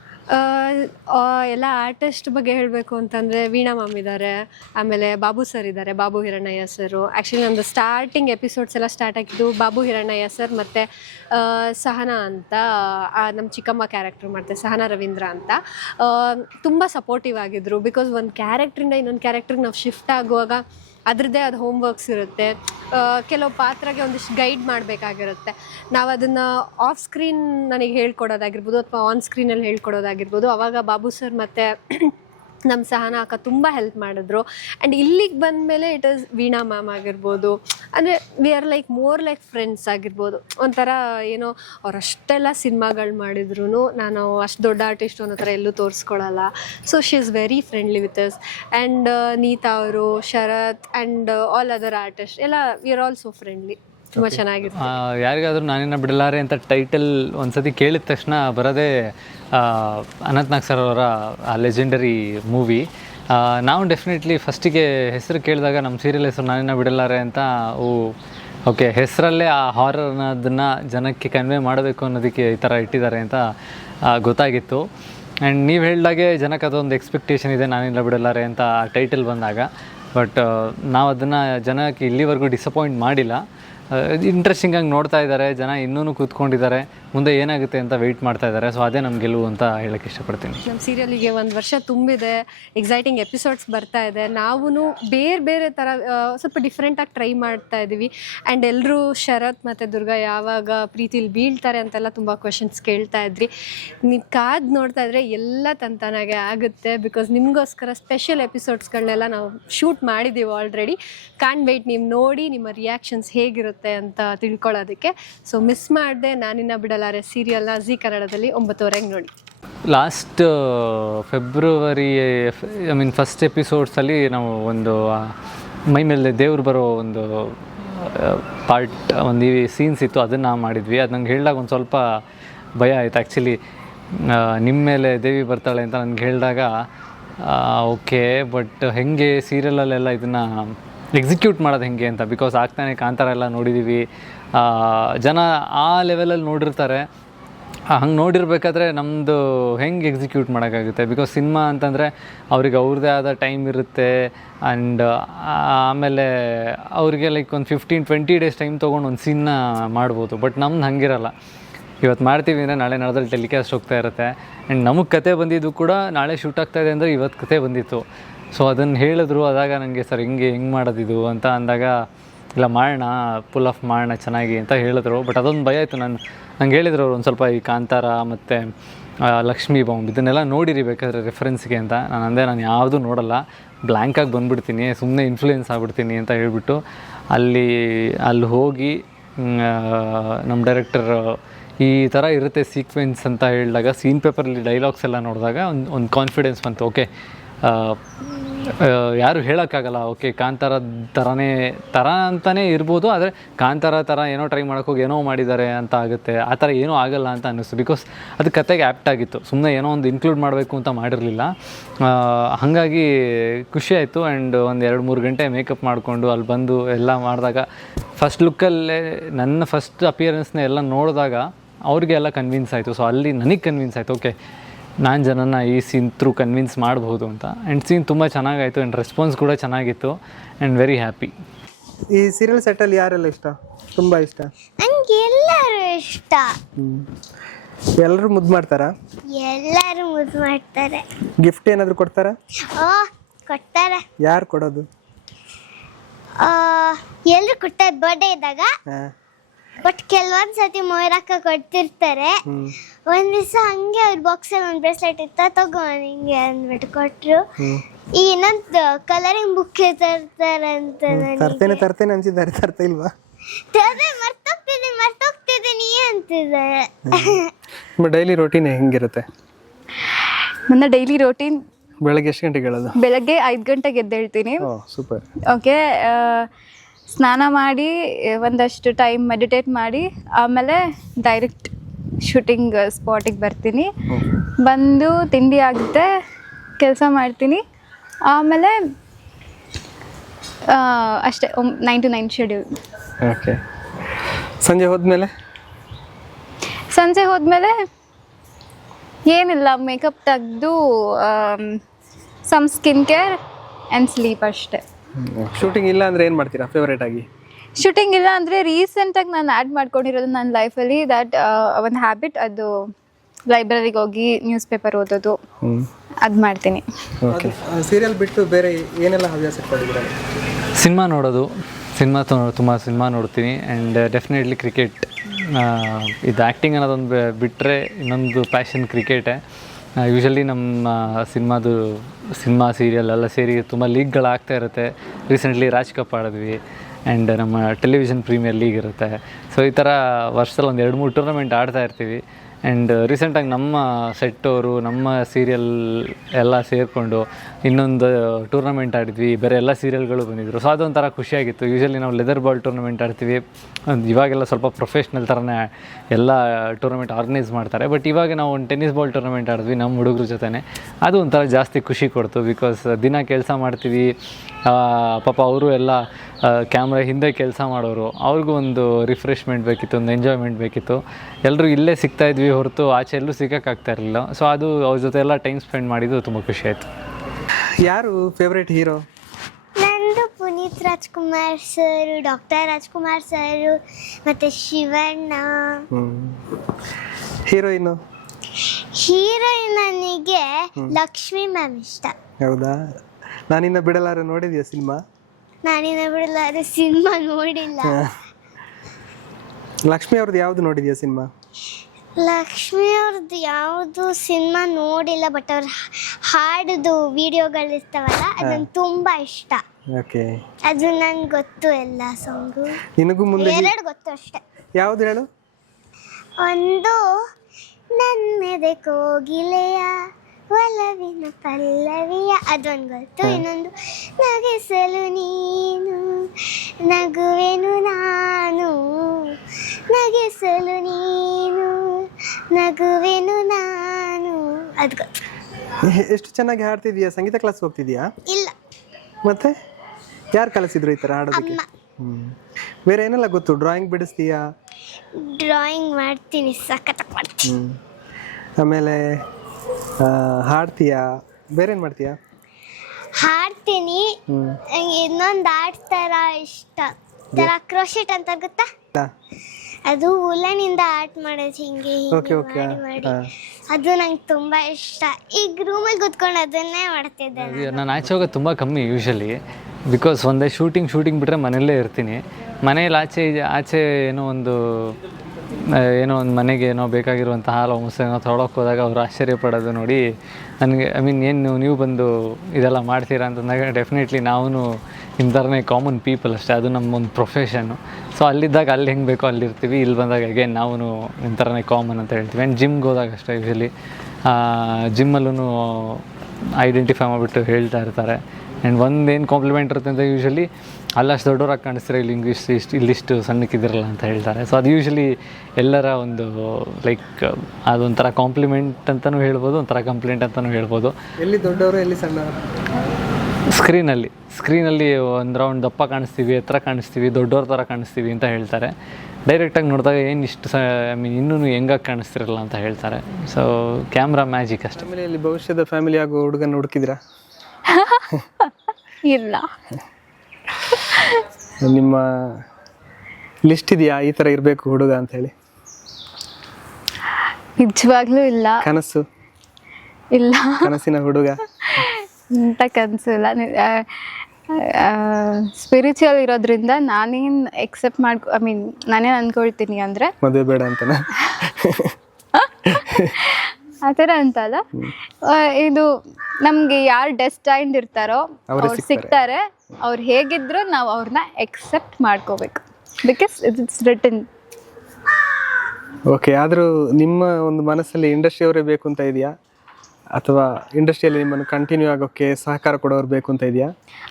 ಎಲ್ಲ ಆರ್ಟಿಸ್ಟ್ ಬಗ್ಗೆ ಹೇಳಬೇಕು ಅಂತಂದರೆ ವೀಣಾ ಮ್ಯಾಮ್ ಇದ್ದಾರೆ, ಆಮೇಲೆ ಬಾಬು ಸರ್ ಇದ್ದಾರೆ, ಬಾಬು ಹಿರಣ್ಣಯ್ಯ ಸರು. ಆ್ಯಕ್ಚುಲಿ ನಮ್ಮದು ಸ್ಟಾರ್ಟಿಂಗ್ ಎಪಿಸೋಡ್ಸ್ ಎಲ್ಲ ಸ್ಟಾರ್ಟ್ ಆಗಿದ್ದು ಬಾಬು ಹಿರಣ್ಣಯ್ಯ ಸರ್ ಮತ್ತು ಸಹನಾ ಅಂತ, ನಮ್ಮ ಚಿಕ್ಕಮ್ಮ ಕ್ಯಾರೆಕ್ಟರ್ ಮಾಡ್ತಾರೆ, ಸಹನಾ ರವೀಂದ್ರ ಅಂತ. ತುಂಬ ಸಪೋರ್ಟಿವ್ ಆಗಿದ್ದರು. ಬಿಕಾಸ್ ಒಂದು ಕ್ಯಾರೆಕ್ಟ್ರಿಂದ ಇನ್ನೊಂದು ಕ್ಯಾರೆಕ್ಟ್ರಿಗೆ ನಾವು ಶಿಫ್ಟ್ ಆಗುವಾಗ ಅದರದ್ದೇ ಅದು ಹೋಮ್ವರ್ಕ್ಸ್ ಇರುತ್ತೆ. ಕೆಲವು ಪಾತ್ರಗೆ ಒಂದಿಷ್ಟು ಗೈಡ್ ಮಾಡಬೇಕಾಗಿರುತ್ತೆ. ನಾವು ಅದನ್ನು ಆಫ್ ಸ್ಕ್ರೀನ್ ನನಗೆ ಹೇಳ್ಕೊಡೋದಾಗಿರ್ಬೋದು ಅಥವಾ ಆನ್ ಸ್ಕ್ರೀನಲ್ಲಿ ಹೇಳ್ಕೊಡೋದಾಗಿರ್ಬೋದು. ಆವಾಗ ಬಾಬು ಸರ್ ಮತ್ತು ನಮ್ಮ ಸಹನಾ ಅಕ್ಕ ತುಂಬ ಹೆಲ್ಪ್ ಮಾಡಿದ್ರು. ಆ್ಯಂಡ್ ಇಲ್ಲಿಗೆ ಬಂದಮೇಲೆ ಇಟ್ ಇಸ್ ವೀಣಾ ಮ್ಯಾಮ್ ಆಗಿರ್ಬೋದು. ಅಂದರೆ we are like more like friends ಆಗಿರ್ಬೋದು. ಒಂಥರ ಏನೋ ಅವರಷ್ಟೆಲ್ಲ ಸಿನಿಮಾಗಳು ಮಾಡಿದ್ರು ನಾನು ಅಷ್ಟು ದೊಡ್ಡ ಆರ್ಟಿಸ್ಟು ಅನ್ನೋ ಥರ ಎಲ್ಲೂ ತೋರಿಸ್ಕೊಳಲ್ಲ. So she is very friendly with us. And Neeta ಅವರು, Sharath and all other artist ಎಲ್ಲ we are all so friendly. ತುಂಬ ಚೆನ್ನಾಗಿತ್ತು. ಯಾರಿಗಾದರೂ ನಾನಿನ್ನ ಬಿಡಲಾರೆ ಅಂತ ಟೈಟಲ್ ಒಂದ್ಸತಿ ಕೇಳಿದ ತಕ್ಷಣ ಬರೋದೇ ಅನಂತ್ ನಾಗ್ ಸರ್ ಅವರ ಆ ಲೆಜೆಂಡರಿ ಮೂವಿ. ನಾವು ಡೆಫಿನೆಟ್ಲಿ ಫಸ್ಟಿಗೆ ಹೆಸರು ಕೇಳಿದಾಗ ನಮ್ಮ ಸೀರಿಯಲ್ ಹೆಸರು ನಾನಿನ್ನ ಬಿಡಲಾರೆ ಅಂತ, ಓಕೆ ಹೆಸರಲ್ಲೇ ಆ ಹಾರರ್ ಅನ್ನೋದನ್ನು ಜನಕ್ಕೆ ಕನ್ವೆ ಮಾಡಬೇಕು ಅನ್ನೋದಕ್ಕೆ ಈ ಥರ ಇಟ್ಟಿದ್ದಾರೆ ಅಂತ ಗೊತ್ತಾಗಿತ್ತು. ಆ್ಯಂಡ್ ನೀವು ಹೇಳಿದಾಗೆ ಜನಕ್ಕೆ ಅದೊಂದು ಎಕ್ಸ್ಪೆಕ್ಟೇಷನ್ ಇದೆ ನಾನಿನ್ನ ಬಿಡಲಾರೆ ಅಂತ ಆ ಟೈಟಲ್ ಬಂದಾಗ. ಬಟ್ ನಾವು ಅದನ್ನು ಜನಕ್ಕೆ ಇಲ್ಲಿವರೆಗೂ ಡಿಸಪಾಯಿಂಟ್ ಮಾಡಿಲ್ಲ. ಇಂಟ್ರೆಸ್ಟಿಂಗಾಗಿ ನೋಡ್ತಾ ಇದ್ದಾರೆ ಜನ, ಇನ್ನೂ ಕೂತ್ಕೊಂಡಿದ್ದಾರೆ, ಮುಂದೆ ಏನಾಗುತ್ತೆ ಅಂತ ವೆಯ್ಟ್ ಮಾಡ್ತಾ ಇದ್ದಾರೆ. ಸೊ ಅದೇ ನಮ್ಮ ಗೆಲುವು ಅಂತ ಹೇಳಕ್ಕೆ ಇಷ್ಟಪಡ್ತೀನಿ. ನಮ್ಮ ಸೀರಿಯಲಿಗೆ 1 ವರ್ಷ ತುಂಬಿದೆ, ಎಕ್ಸೈಟಿಂಗ್ ಎಪಿಸೋಡ್ಸ್ ಬರ್ತಾ ಇದೆ. ನಾವು ಬೇರೆ ಥರ ಸ್ವಲ್ಪ ಡಿಫ್ರೆಂಟಾಗಿ ಟ್ರೈ ಮಾಡ್ತಾ ಇದ್ದೀವಿ. ಆ್ಯಂಡ್ ಎಲ್ಲರೂ ಶರತ್ ಮತ್ತು ದುರ್ಗಾ ಯಾವಾಗ ಪ್ರೀತಿಲಿ ಬೀಳ್ತಾರೆ ಅಂತೆಲ್ಲ ತುಂಬ ಕ್ವೆಶನ್ಸ್ ಕೇಳ್ತಾ ಇದ್ರಿ. ನೀವು ಕಾದು ನೋಡ್ತಾ ಇದ್ರೆ ಎಲ್ಲ ತಂತಾನಾಗೆ ಆಗುತ್ತೆ. ಬಿಕಾಸ್ ನಿಮಗೋಸ್ಕರ ಸ್ಪೆಷಲ್ ಎಪಿಸೋಡ್ಸ್ಗಳನ್ನೆಲ್ಲ ನಾವು ಶೂಟ್ ಮಾಡಿದ್ದೀವಿ ಆಲ್ರೆಡಿ. ಕಾನ್ ವೇಟ್ ನೀವು ನೋಡಿ ನಿಮ್ಮ ರಿಯಾಕ್ಷನ್ಸ್ ಹೇಗಿರುತ್ತೆ ಅಂತ ತಿಳ್ಕೊಳ್ಳೋದಕ್ಕೆ. ಸೊ ಮಿಸ್ ಮಾಡಿದೆ ನಾನಿನ್ನ ಬಿಡಲಾರೆ ಸೀರಿಯಲ್ನ ಜಿ ಕನ್ನಡದಲ್ಲಿ 9:30 ನೋಡಿ. ಲಾಸ್ಟ್ ಫೆಬ್ರವರಿ ಫಸ್ಟ್ ಎಪಿಸೋಡ್ಸಲ್ಲಿ ನಾವು ಒಂದು ಮೈ ಮೇಲೆ ದೇವ್ರು ಬರೋ ಒಂದು ಪಾರ್ಟ್, ಒಂದು ಸೀನ್ಸ್ ಇತ್ತು, ಅದನ್ನು ಮಾಡಿದ್ವಿ. ಅದು ನಂಗೆ ಹೇಳಿದಾಗ ಒಂದು ಸ್ವಲ್ಪ ಭಯ ಆಯಿತು. ಆ್ಯಕ್ಚುಲಿ ನಿಮ್ಮ ಮೇಲೆ ದೇವಿ ಬರ್ತಾಳೆ ಅಂತ ನನಗೆ ಹೇಳಿದಾಗ ಓಕೆ, ಬಟ್ ಹೇಗೆ ಸೀರಿಯಲಲ್ಲೆಲ್ಲ ಇದನ್ನು ಎಕ್ಸಿಕ್ಯೂಟ್ ಮಾಡೋದು ಹೆಂಗೆ ಅಂತ. ಬಿಕಾಸ್ ಆಗ್ತಾನೆ ಕಾಂತಾರ ಎಲ್ಲ ನೋಡಿದ್ದೀವಿ, ಜನ ಆ ಲೆವೆಲಲ್ಲಿ ನೋಡಿರ್ತಾರೆ. ಹಂಗೆ ನೋಡಿರ್ಬೇಕಾದ್ರೆ ನಮ್ಮದು ಹೆಂಗೆ ಎಕ್ಸಿಕ್ಯೂಟ್ ಮಾಡೋಕ್ಕಾಗುತ್ತೆ? ಬಿಕಾಸ್ ಸಿನಿಮಾ ಅಂತಂದರೆ ಅವ್ರಿಗೆ ಅವ್ರದ್ದೇ ಆದ ಟೈಮ್ ಇರುತ್ತೆ. ಆ್ಯಂಡ್ ಆಮೇಲೆ ಅವರಿಗೆ ಲೈಕ್ ಒಂದು 15-20 ಡೇಸ್ ಟೈಮ್ ತೊಗೊಂಡು ಒಂದು ಸೀನ್ನ ಮಾಡ್ಬೋದು. ಬಟ್ ನಮ್ದು ಹಂಗಿರಲ್ಲ. ಇವತ್ತು ಮಾಡ್ತೀವಿ ಅಂದರೆ ನಾಳೆ ನಾಳೆದಲ್ಲಿ ಟೆಲಿಕಾಸ್ಟ್ ಹೋಗ್ತಾ ಇರುತ್ತೆ. ಆ್ಯಂಡ್ ನಮಗೆ ಕತೆ ಬಂದಿದ್ದು ಕೂಡ ನಾಳೆ ಶೂಟ್ ಆಗ್ತಾಯಿದೆ ಅಂದರೆ ಇವತ್ತು ಕತೆ ಬಂದಿತ್ತು. ಸೊ ಅದನ್ನು ಹೇಳಿದ್ರು. ಆದಾಗ ನನಗೆ ಸರ್ ಹೆಂಗೆ ಮಾಡೋದಿದು ಅಂತ ಅಂದಾಗ, ಇಲ್ಲ ಮಾಡೋಣ, ಫುಲ್ ಆಫ್ ಮಾಡೋಣ ಚೆನ್ನಾಗಿ ಅಂತ ಹೇಳಿದ್ರು. ಬಟ್ ಅದೊಂದು ಭಯ ಆಯಿತು. ನಂಗೆ ಹೇಳಿದ್ರು ಅವ್ರು ಒಂದು ಸ್ವಲ್ಪ ಈ ಕಾಂತಾರ ಮತ್ತು ಲಕ್ಷ್ಮೀ ಬಾಂಬ್ ಇದನ್ನೆಲ್ಲ ನೋಡಿರಿ ಬೇಕಾದ್ರೆ ರೆಫರೆನ್ಸ್ಗೆ ಅಂತ. ನಾನು ಯಾವುದೂ ನೋಡಲ್ಲ, ಬ್ಲ್ಯಾಂಕಾಗಿ ಬಂದುಬಿಡ್ತೀನಿ, ಸುಮ್ಮನೆ ಇನ್ಫ್ಲೂಯೆನ್ಸ್ ಆಗಿಬಿಡ್ತೀನಿ ಅಂತ ಹೇಳ್ಬಿಟ್ಟು ಅಲ್ಲಿ ಹೋಗಿ ನಮ್ಮ ಡೈರೆಕ್ಟರ್ ಈ ಥರ ಇರುತ್ತೆ ಸೀಕ್ವೆನ್ಸ್ ಅಂತ ಹೇಳಿದಾಗ ಸೀನ್ ಪೇಪರಲ್ಲಿ ಡೈಲಾಗ್ಸ್ ಎಲ್ಲ ನೋಡಿದಾಗ ಒಂದು ಕಾನ್ಫಿಡೆನ್ಸ್ ಬಂತು. ಓಕೆ, ಯಾರು ಹೇಳೋಕ್ಕಾಗಲ್ಲ, ಓಕೆ ಕಾಂತಾರ ಥರ ಅಂತಲೇ ಇರ್ಬೋದು, ಆದರೆ ಕಾಂತಾರ ಥರ ಏನೋ ಟ್ರೈ ಮಾಡೋಕ್ಕೋಗಿ ಏನೋ ಮಾಡಿದ್ದಾರೆ ಅಂತ ಆಗುತ್ತೆ, ಆ ಥರ ಏನೂ ಆಗಲ್ಲ ಅಂತ ಅನ್ನಿಸ್ತು. ಬಿಕಾಸ್ ಅದು ಕತೆಗೆ ಆ್ಯಪ್ಟ್ ಆಗಿತ್ತು, ಸುಮ್ಮನೆ ಏನೋ ಒಂದು ಇನ್ಕ್ಲೂಡ್ ಮಾಡಬೇಕು ಅಂತ ಮಾಡಿರಲಿಲ್ಲ. ಹಾಗಾಗಿ ಖುಷಿ ಆಯಿತು. ಆ್ಯಂಡ್ ಒಂದು 2-3 ಗಂಟೆ ಮೇಕಪ್ ಮಾಡಿಕೊಂಡು ಅಲ್ಲಿ ಬಂದು ಎಲ್ಲ ಮಾಡಿದಾಗ ಫಸ್ಟ್ ಲುಕ್ಕಲ್ಲೇ ನನ್ನ ಫಸ್ಟ್ ಅಪಿಯರೆನ್ಸ್ನ ಎಲ್ಲ ನೋಡಿದಾಗ ಅವ್ರಿಗೆ ಎಲ್ಲ ಕನ್ವಿನ್ಸ್ ಆಯಿತು. ಸೊ ಅಲ್ಲಿ ನನಗೆ ಕನ್ವಿನ್ಸ್ ಆಯಿತು, ಓಕೆ ನಾನು ಜನನ ಈ ಸೀನ್ ಥ್ರೂ ಕನ್ವಿನ್ಸ್ ಮಾಡ್ಬೋದು ಅಂತ. ಆ್ಯಂಡ್ ಸೀನ್ ತುಂಬ ಚೆನ್ನಾಗಾಯಿತು ಆ್ಯಂಡ್ ರೆಸ್ಪಾನ್ಸ್ ಕೂಡ ಚೆನ್ನಾಗಿತ್ತು ಆ್ಯಂಡ್ ವೆರಿ ಹ್ಯಾಪಿ. ಈ ಸೀರಿಯಲ್ ಸೆಟ್ಟಲ್ಲಿ ಯಾರೆಲ್ಲ ಇಷ್ಟ, ತುಂಬ ಇಷ್ಟ? ನಂಗೆ ಎಲ್ಲರೂ ಇಷ್ಟ. ಎಲ್ಲರೂ ಮುದ್ದು ಮಾಡ್ತಾರಾ? ಎಲ್ಲರೂ ಮುದ್ದು ಮಾಡ್ತಾರೆ. ಗಿಫ್ಟ್ ಏನಾದರೂ ಕೊಡ್ತಾರಾ? ಕೊಡ್ತಾರೆ. ಯಾರು ಕೊಡೋದು? ಎಲ್ಲರೂ ಕೊಡ್ತಾರೆ ಬರ್ಡೇ ಇದ್ದಾಗ. ಬಟ್ ಕೆಲವೊಂದ್ಸತಿ ಮೊಯ್ರಕ್ಕ ಕೊಡ್ತಿರ್ತಾರೆ. ಒಂದ್ ದಿವಸ ಹಂಗೆ ಅವ್ರ ಬಾಕ್ಸಲ್ಲಿ ಒಂದು ಬ್ರೇಸ್ಲೆಟ್ ಇತ್ತ, ತಗೋ ಹಿಂಗೆ ಅಂದ್ಬಿಟ್ಟು ಕೊಟ್ರು. ಈ ಇನ್ನೊಂದು ಕಲರಿಂಗ್ ಬುಕ್ ತರ್ತಾರಂತ. ತರ್ತೇನೆ ಅನ್ಸಿದ್ದಾರೆ, ತರ್ತಾ ಇಲ್ವಾ? ಮರ್ತೋಗ್ತಿದ್ದೀನಿ ಅಂತಿದ್ದಾರೆ. ನಿಮ್ಮ ಡೈಲಿ ರೋಟೀನ್ ಹೆಂಗಿರುತ್ತೆ? ನನ್ನ ಡೈಲಿ ರೋಟೀನ್ ಬೆಳಗ್ಗೆ ಎಷ್ಟು ಗಂಟೆಗೆ ಹೇಳೋದು? ಬೆಳಗ್ಗೆ 5 ಗಂಟೆಗೆ ಎದ್ದೇಳ್ತೀನಿ. ಸೂಪರ್. ಓಕೆ, ಸ್ನಾನ ಮಾಡಿ ಒಂದಷ್ಟು ಟೈಮ್ ಮೆಡಿಟೇಟ್ ಮಾಡಿ ಆಮೇಲೆ ಡೈರೆಕ್ಟ್ ಶೂಟಿಂಗ್ ಸ್ಪಾಟಿಗೆ ಬರ್ತೀನಿ. ಬಂದು ತಿಂಡಿ ಆಗುತ್ತೆ, ಕೆಲಸ ಮಾಡ್ತೀನಿ, ಆಮೇಲೆ ಅಷ್ಟೇ 9 to 9 ಶೆಡ್ಯೂಲ್. ಓಕೆ. ಸಂಜೆ ಹೋದ್ಮೇಲೆ ಏನಿಲ್ಲ, ಮೇಕಪ್ ತೆಗೆದು some skin care and sleep ಅಷ್ಟೇ. ಶೂಟಿಂಗ್ ಇಲ್ಲ ಅಂದರೆ ಏನು ಮಾಡ್ತೀರಾ ಫೇವ್ರೇಟ್ ಆಗಿ? ಶೂಟಿಂಗ್ ಇಲ್ಲ ಅಂದರೆ ರೀಸೆಂಟಾಗಿ ನಾನು ಆ್ಯಡ್ ಮಾಡ್ಕೊಂಡಿರೋದು ನನ್ನ ಲೈಫಲ್ಲಿ ದ್ಯಾಟ್ ಒಂದು ಹ್ಯಾಬಿಟ್, ಅದು ಲೈಬ್ರರಿಗೆ ಹೋಗಿ ನ್ಯೂಸ್ ಪೇಪರ್ ಓದೋದು, ಅದು ಮಾಡ್ತೀನಿ. ಓಕೆ. ಸೀರಿಯಲ್ ಬಿಟ್ಟು ಬೇರೆ ಏನೆಲ್ಲ ಹವ್ಯಾಸ ಇಟ್ಕೊಂಡಿದ್ದೀರಾ? ಸಿನಿಮಾ ನೋಡೋದು, ತುಂಬ ಸಿನಿಮಾ ನೋಡ್ತೀನಿ. And definitely cricket. ಇದು ಆ್ಯಕ್ಟಿಂಗ್ ಅನ್ನೋದೊಂದು ಬಿಟ್ಟರೆ ಇನ್ನೊಂದು ಪ್ಯಾಷನ್ ಕ್ರಿಕೆಟೇ. ಯೂಶ್ವಲಿ ನಮ್ಮ ಸಿನಿಮಾ ಸೀರಿಯಲ್ ಎಲ್ಲ ಸೇರಿ ತುಂಬ ಲೀಗ್ಗಳಾಗ್ತಾ ಇರುತ್ತೆ. ರೀಸೆಂಟ್ಲಿ ರಾಜ್ ಕಪ್ ಆಡಿದ್ವಿ ಆ್ಯಂಡ್ ನಮ್ಮ ಟೆಲಿವಿಷನ್ ಪ್ರೀಮಿಯರ್ ಲೀಗ್ ಇರುತ್ತೆ. ಸೊ ಈ ಥರ ವರ್ಷದಲ್ಲಿ ಒಂದು 2-3 ಟೂರ್ನಮೆಂಟ್ ಆಡ್ತಾ ಇರ್ತೀವಿ. ಆ್ಯಂಡ್ ರೀಸೆಂಟಾಗಿ ನಮ್ಮ ಸೆಟ್ಟವರು ನಮ್ಮ ಸೀರಿಯಲ್ ಎಲ್ಲ ಸೇರಿಕೊಂಡು ಇನ್ನೊಂದು ಟೂರ್ನಮೆಂಟ್ ಆಡಿದ್ವಿ, ಬೇರೆ ಎಲ್ಲ ಸೀರಿಯಲ್ಗಳು ಬಂದಿದ್ದರು. ಸೊ ಅದೊಂಥರ ಖುಷಿಯಾಗಿತ್ತು. ಯೂಶ್ವಲಿ ನಾವು ಲೆದರ್ ಬಾಲ್ ಟೂರ್ನಮೆಂಟ್ ಆಡ್ತೀವಿ, ಇವಾಗೆಲ್ಲ ಸ್ವಲ್ಪ ಪ್ರೊಫೆಷ್ನಲ್ ಥರನೇ ಎಲ್ಲ ಟೂರ್ನಮೆಂಟ್ ಆರ್ಗನೈಸ್ ಮಾಡ್ತಾರೆ. ಬಟ್ ಇವಾಗ ನಾವು ಒಂದು ಟೆನ್ನಿಸ್ ಬಾಲ್ ಟೂರ್ನಮೆಂಟ್ ಆಡಿದ್ವಿ ನಮ್ಮ ಹುಡುಗರ ಜೊತೆ. ಅದು ಒಂಥರ ಜಾಸ್ತಿ ಖುಷಿ ಕೊಡ್ತು. ಬಿಕಾಸ್ ದಿನ ಕೆಲಸ ಮಾಡ್ತೀವಿ, ಪಾಪ ಅವರು ಎಲ್ಲ ಕ್ಯಾಮ್ರಾ ಹಿಂದೆ ಕೆಲಸ ಮಾಡೋರು, ಅವ್ರಿಗೂ ಒಂದು ರಿಫ್ರೆಶ್ಮೆಂಟ್ ಬೇಕಿತ್ತು, ಒಂದು ಎಂಜಾಯ್ಮೆಂಟ್ ಬೇಕಿತ್ತು. ಎಲ್ಲರೂ ಇಲ್ಲೇ ಸಿಗ್ತಾಯಿದ್ವಿ ಹೊರತು ಆಚೆ ಎಲ್ಲೂ ಸಿಗೋಕ್ಕಾಗ್ತಾ ಇರಲಿಲ್ಲ. ಸೊ ಅದು ಅವ್ರ ಜೊತೆ ಎಲ್ಲ ಟೈಮ್ ಸ್ಪೆಂಡ್ ಮಾಡಿದ್ದು ತುಂಬ ಖುಷಿ ಆಯಿತು. ಯಾರು ಫೇವ್ರೇಟ್ ಹೀರೋ? ನಂದು Puneeth Rajkumar sir, doctor Rajkumar sir, ಮತ್ತೆ ಶಿವಣ್ಣ. ಹೀರೋಯಿನ್ ನನಗೆ ಲಕ್ಷ್ಮಿ ಮ್ಯಾಮ್ ಇಷ್ಟ. ಹೌದಾ? ನಾನಿನ್ನ ಬಿಡಲಾರೆ ನೋಡಿದ್ಯಾ ಸಿನಿಮಾ? ನಾನಿನ್ನ ಬಿಡಲಾರೆ ಸಿನಿಮಾ ನೋಡಿಲ್ಲ. ಲಕ್ಷ್ಮಿ ಅವ್ರದ್ದು ಯಾವ್ದು ನೋಡಿದ್ಯಾ ಸಿನಿಮಾ? ಲಕ್ಷ್ಮಿ ಅವ್ರದ್ದು ಯಾವುದು ಸಿನಿಮಾ ನೋಡಿಲ್ಲ, ಬಟ್ ಅವ್ರ ಹಾಡುದು ವಿಡಿಯೋಗಳಿರ್ತಾವಲ್ಲ ಅದು ನಂಗೆ ತುಂಬ ಇಷ್ಟ. ಓಕೆ. ಅದು ನನ್ಗೆ ಗೊತ್ತು ಎಲ್ಲ ಸಾಂಗು. ನಿನಗೂ ಮುಂದೆ 2 ಗೊತ್ತು ಅಷ್ಟೆ. ಯಾವ್ದು ಹೇಳು? ಒಂದು ನನ್ನೆದೆ ಕೋಗಿಲೆಯ ಒಲವಿನ ಪಲ್ಲವಿಯ, ಅದೊಂದು ಗೊತ್ತು. ಇನ್ನೊಂದು ನಗಿಸಲು ನೀನು ನಗುವೆನು ನಾನು, ನಗಿಸಲು ನೀನು ನಗುವೆನು ನಾನು, ಅದು ಗೊತ್ತು. ಎಷ್ಟು ಚೆನ್ನಾಗಿ ಹಾಡ್ತಿದ್ಯಾ? ಸಂಗೀತ ಕ್ಲಾಸ್ ಹೋಗ್ತಿದ್ಯಾ? ಇಲ್ಲ. ಮತ್ತೆ ಯಾರು ಕಲಿಸಿದ್ರು ಈ ಥರ ಹಾಡೋದಕ್ಕೆ? ಬೇರೆ ಏನೆಲ್ಲ ಗೊತ್ತು? ಡ್ರಾಯಿಂಗ್ ಬಿಡಿಸ್ತೀಯಾ? ಡ್ರಾಯಿಂಗ್ ಮಾಡ್ತೀನಿ, ಸಖತ್ತಾಗಿ ಮಾಡ್ತೀನಿ. ಆಮೇಲೆ ಹಾಡ್ತೀಯಾ? ಬೇರೆ ಏನು ಮಾಡ್ತೀಯಾ? ಹಾಡ್ತೀನಿ. ಇನ್ನೊಂದು ಆರ್ಟ್ ಥರ ಇಷ್ಟ, ಥರ ಕ್ರೋಶೆಟ್ ಅಂತ ಗೊತ್ತಾ? ಅದು ಉಲ್ಲನಿಂದ ಆರ್ಟ್ ಮಾಡೋದು, ಹಿಂಗೆ ಮಾಡಿ ಅದು ನಂಗೆ ತುಂಬ ಇಷ್ಟ. ಈಗ ರೂಮಲ್ಲಿ ಕೂತ್ಕೊಂಡು ಅದನ್ನೇ ಮಾಡ್ತಿದ್ದೆ. ನಾನು ಆಚೆ ಹೋಗೋದು ತುಂಬ ಕಮ್ಮಿ ಯೂಶ್ವಲಿ, ಬಿಕಾಸ್ ಒಂದೇ ಶೂಟಿಂಗ್ ಬಿಟ್ಟರೆ ಮನೆಯಲ್ಲೇ ಇರ್ತೀನಿ. ಮನೇಲಿ ಆಚೆ ಏನೋ ಒಂದು ಏನೋ ಒಂದು ಮನೆಗೆ ಏನೋ ಬೇಕಾಗಿರುವಂಥ ಹಾಲು ಮೊಸರು ತೊಗೊಳಕ್ಕೆ ಹೋದಾಗ ಅವರು ಆಶ್ಚರ್ಯ ಪಡೋದು ನೋಡಿ ನನಗೆ ಐ ಮೀನ್ ಏನು ನೀವು ಬಂದು ಇದೆಲ್ಲ ಮಾಡ್ತೀರಾ ಅಂತಂದಾಗ ಡೆಫಿನೆಟ್ಲಿ ನಾವು ನಿಮ್ಮ ಥರನೇ ಕಾಮನ್ ಪೀಪಲ್ ಅಷ್ಟೇ, ಅದು ನಮ್ಮೊಂದು ಪ್ರೊಫೆಷನ್ನು. ಸೊ ಅಲ್ಲಿದ್ದಾಗ ಅಲ್ಲಿ ಹೆಂಗೆ ಬೇಕೋ ಅಲ್ಲಿರ್ತೀವಿ, ಇಲ್ಲಿ ಬಂದಾಗ ಅಗೇನ್ ನಾವು ನಿಮ್ಮ ಥರನೇ ಕಾಮನ್ ಅಂತ ಹೇಳ್ತೀವಿ. ಆ್ಯಂಡ್ ಜಿಮ್ಗೆ ಹೋದಾಗ ಅಷ್ಟೇ ಯೂಶಲಿ ಜಿಮ್ಮಲ್ಲೂ ಐಡೆಂಟಿಫೈ ಮಾಡಿಬಿಟ್ಟು ಹೇಳ್ತಾ ಇರ್ತಾರೆ. ಆ್ಯಂಡ್ ಒಂದೇನು ಕಾಂಪ್ಲಿಮೆಂಟ್ ಇರುತ್ತೆ ಅಂತ ಯೂಶಲಿ ಅಲ್ಲಷ್ಟು ದೊಡ್ಡವ್ರಾಗಿ ಕಾಣಿಸ್ತಾರೆ, ಇಲ್ಲಿ ಇಲ್ಲಿಷ್ಟು ಸಣ್ಣಕ್ಕಿದಿರಲ್ಲ ಅಂತ ಹೇಳ್ತಾರೆ. ಸೊ ಅದು ಯೂಶಲಿ ಎಲ್ಲರ ಒಂದು ಲೈಕ್ ಅದೊಂಥರ ಕಾಂಪ್ಲಿಮೆಂಟ್ ಅಂತಲೂ ಹೇಳ್ಬೋದು, ಒಂಥರ ಕಂಪ್ಲೇಂಟ್ ಅಂತಲೂ ಹೇಳ್ಬೋದು. ಎಲ್ಲಿ ದೊಡ್ಡವರು ಎಲ್ಲಿ ಸಣ್ಣವರು? ಸ್ಕ್ರೀನಲ್ಲಿ ಒಂದು ರೌಂಡ್ ದಪ್ಪ ಕಾಣಿಸ್ತೀವಿ, ಎತ್ತರ ಕಾಣಿಸ್ತೀವಿ, ದೊಡ್ಡವ್ರ ಥರ ಕಾಣಿಸ್ತೀವಿ ಅಂತ ಹೇಳ್ತಾರೆ. ಡೈರೆಕ್ಟಾಗಿ ನೋಡಿದಾಗ ಏನು ಇಷ್ಟು ಐ ಮೀನ್ ಇನ್ನೂ ಹೆಂಗಾಗಿ ಕಾಣಿಸ್ತಿರಲ್ಲ ಅಂತ ಹೇಳ್ತಾರೆ. ಸೊ ಕ್ಯಾಮ್ರಾ ಮ್ಯಾಜಿಕ್ ಅಷ್ಟೇ. ಫ್ಯಾಮಿಲಿಯಲ್ಲಿ ಭವಿಷ್ಯದ ಫ್ಯಾಮಿಲಿ ಆಗೋ ಹುಡುಗನ ಹುಡುಕಿದ್ರಾ? ಇಲ್ಲ, ನಿಮ್ಮ ಲಿಸ್ಟ್ ಇದೆಯಾ ಈ ಥರ ಇರಬೇಕು ಹುಡುಗ ಅಂತ ಹೇಳಿ? ನಿಜವಾಗ್ಲೂ ಇಲ್ಲ. ಕನಸು? ಇಲ್ಲ, ಕನಸಿನ ಹುಡುಗ ಇಂಥ ಕನಸು ಇಲ್ಲ. ಸ್ಪಿರಿಚುವಲ್ ಇರೋದ್ರಿಂದ ನಾನೇನು ಎಕ್ಸೆಪ್ಟ್ ಐ ಮೀನ್ ನಾನೇನು ಅಂದ್ಕೊಳ್ತೀನಿ ಅಂದರೆ ಮದುವೆ ಬೇಡ ಅಂತನ? ಆ ಥರ ಅಂತಲ್ಲ, ಇದು ನಮಗೆ ಯಾರು ಡೆಸ್ಟೈನ್ಡ್ ಇರ್ತಾರೋ ಅವ್ರು ಸಿಗ್ತಾರೆ. ಅವ್ರು ಹೇಗಿದ್ರು ನಾವು ಅವ್ರನ್ನ ಎಕ್ಸೆಪ್ಟ್ ಮಾಡ್ಕೋಬೇಕು, ಬಿಕಾಸ್ ಇಟ್ಸ್ ರಿಟನ್. ಓಕೆ, ಆದರೂ ನಿಮ್ಮ ಒಂದು ಮನಸ್ಸಲ್ಲಿ ಇಂಡಸ್ಟ್ರಿಯವರೇ ಬೇಕು ಅಂತ ಇದೆಯಾ, ಅಥವಾ ಇಂಡಸ್ಟ್ರಿಯಲ್ಲಿ ನಿಮ್ಮನ್ನು ಕಂಟಿನ್ಯೂ ಆಗೋಕ್ಕೆ ಸಹಕಾರ ಕೊಡೋರು ಬೇಕು ಅಂತ ಇದೆಯಾ?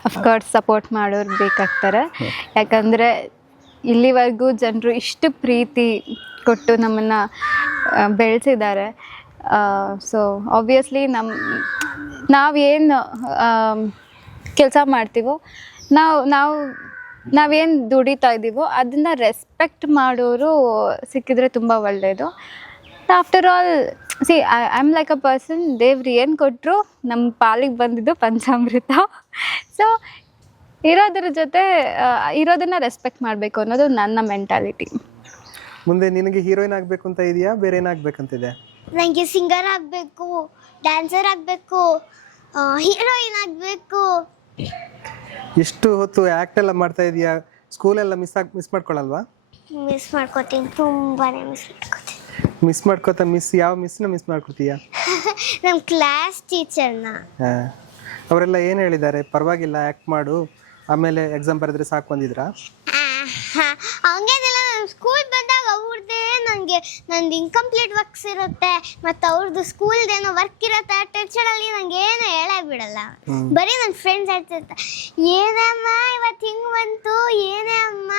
ಅಫ್ಕೋರ್ಸ್ ಸಪೋರ್ಟ್ ಮಾಡೋರು ಬೇಕಾಗ್ತಾರೆ. ಯಾಕಂದರೆ ಇಲ್ಲಿವರೆಗೂ ಜನರು ಇಷ್ಟು ಪ್ರೀತಿ ಕೊಟ್ಟು ನಮ್ಮನ್ನು ಬೆಳೆಸಿದ್ದಾರೆ. ಸೊ ಆಬ್ವಿಯಸ್ಲಿ ನಾವೇನು ಕೆಲಸ ಮಾಡ್ತೀವೋ, ನಾವೇನು ದುಡಿತಾ ಇದ್ದೀವೋ ಅದನ್ನು ರೆಸ್ಪೆಕ್ಟ್ ಮಾಡೋರು ಸಿಕ್ಕಿದ್ರೆ ತುಂಬ ಒಳ್ಳೆಯದು. After all C I am like a person, ದೇವ್ರು ಏನು ಕೊಟ್ಟರು ನಮ್ಮ ಪಾಲಿಗೆ ಬಂದಿದ್ದು ಪಂಚಾಮೃತ. ಸೊ ಇರೋದ್ರ ಜೊತೆ ಇರೋದನ್ನು ರೆಸ್ಪೆಕ್ಟ್ ಮಾಡಬೇಕು ಅನ್ನೋದು ನನ್ನ ಮೆಂಟಾಲಿಟಿ. ಮುಂದೆ ನಿನಗೆ ಹೀರೋಯಿನ್ ಆಗಬೇಕು ಅಂತ ಇದೆಯಾ, ಬೇರೆ ಏನಾಗಬೇಕಂತಿದೆ? ನನಗೆ ಸಿಂಗರ್ ಆಗಬೇಕು, ಡ್ಯಾನ್ಸರ್ ಆಗಬೇಕು, ಹೀರೋಯಿನ್ ಆಗಬೇಕು. ಇಷ್ಟು ಹೊತ್ತು ಆ್ಯಕ್ಟ್ ಎಲ್ಲ ಮಾಡ್ತಾ ಇದೆಯಾ, ಸ್ಕೂಲೆಲ್ಲ ಮಿಸ್ ಮಾಡ್ಕೊಳ್ಳಲ್ವಾ? ಮಿಸ್ ಮಾಡ್ಕೋತೀನಿ, ತುಂಬಾ ಮಿಸ್ ಮಾಡ್ಕೋತೀನಿ. ಯಾವ ಮಿಸ್ನ ಮಿಸ್ ಮಾಡ್ಕೊತೀಯಾ? ನಮ್ಮ ಕ್ಲಾಸ್ ಟೀಚರ್ನ. ಅವರೆಲ್ಲ ಏನು ಹೇಳಿದ್ದಾರೆ? ಪರವಾಗಿಲ್ಲ ಆ್ಯಕ್ಟ್ ಮಾಡು, ಆಮೇಲೆ ಎಕ್ಸಾಮ್ ಬರೆದ್ರೆ ಸಾಕು ಅಂದಿದ್ರಾ? ಹಂಗೇನಿಲ್ಲ, ನಾನು ಸ್ಕೂಲ್ ಬಂದಾಗ ಅವ್ರದ್ದೇ ನಂದು ಇನ್ಕಂಪ್ಲೀಟ್ ವರ್ಕ್ಸ್ ಇರುತ್ತೆ, ಮತ್ತು ಅವ್ರದ್ದು ಸ್ಕೂಲ್ದೇನೋ ವರ್ಕ್ ಇರುತ್ತೆ. ಆ ಟೆನ್ಷನಲ್ಲಿ ನಂಗೆ ಏನು ಹೇಳೇ ಬಿಡಲ್ಲ. ಬರೀ ನನ್ನ ಫ್ರೆಂಡ್ಸ್ ಹೇಳ್ತಿರ್ತಾರೆ, ಏನಮ್ಮ ಇವತ್ತು ಹಿಂಗೆ ಬಂತು, ಏನೇ ಅಮ್ಮ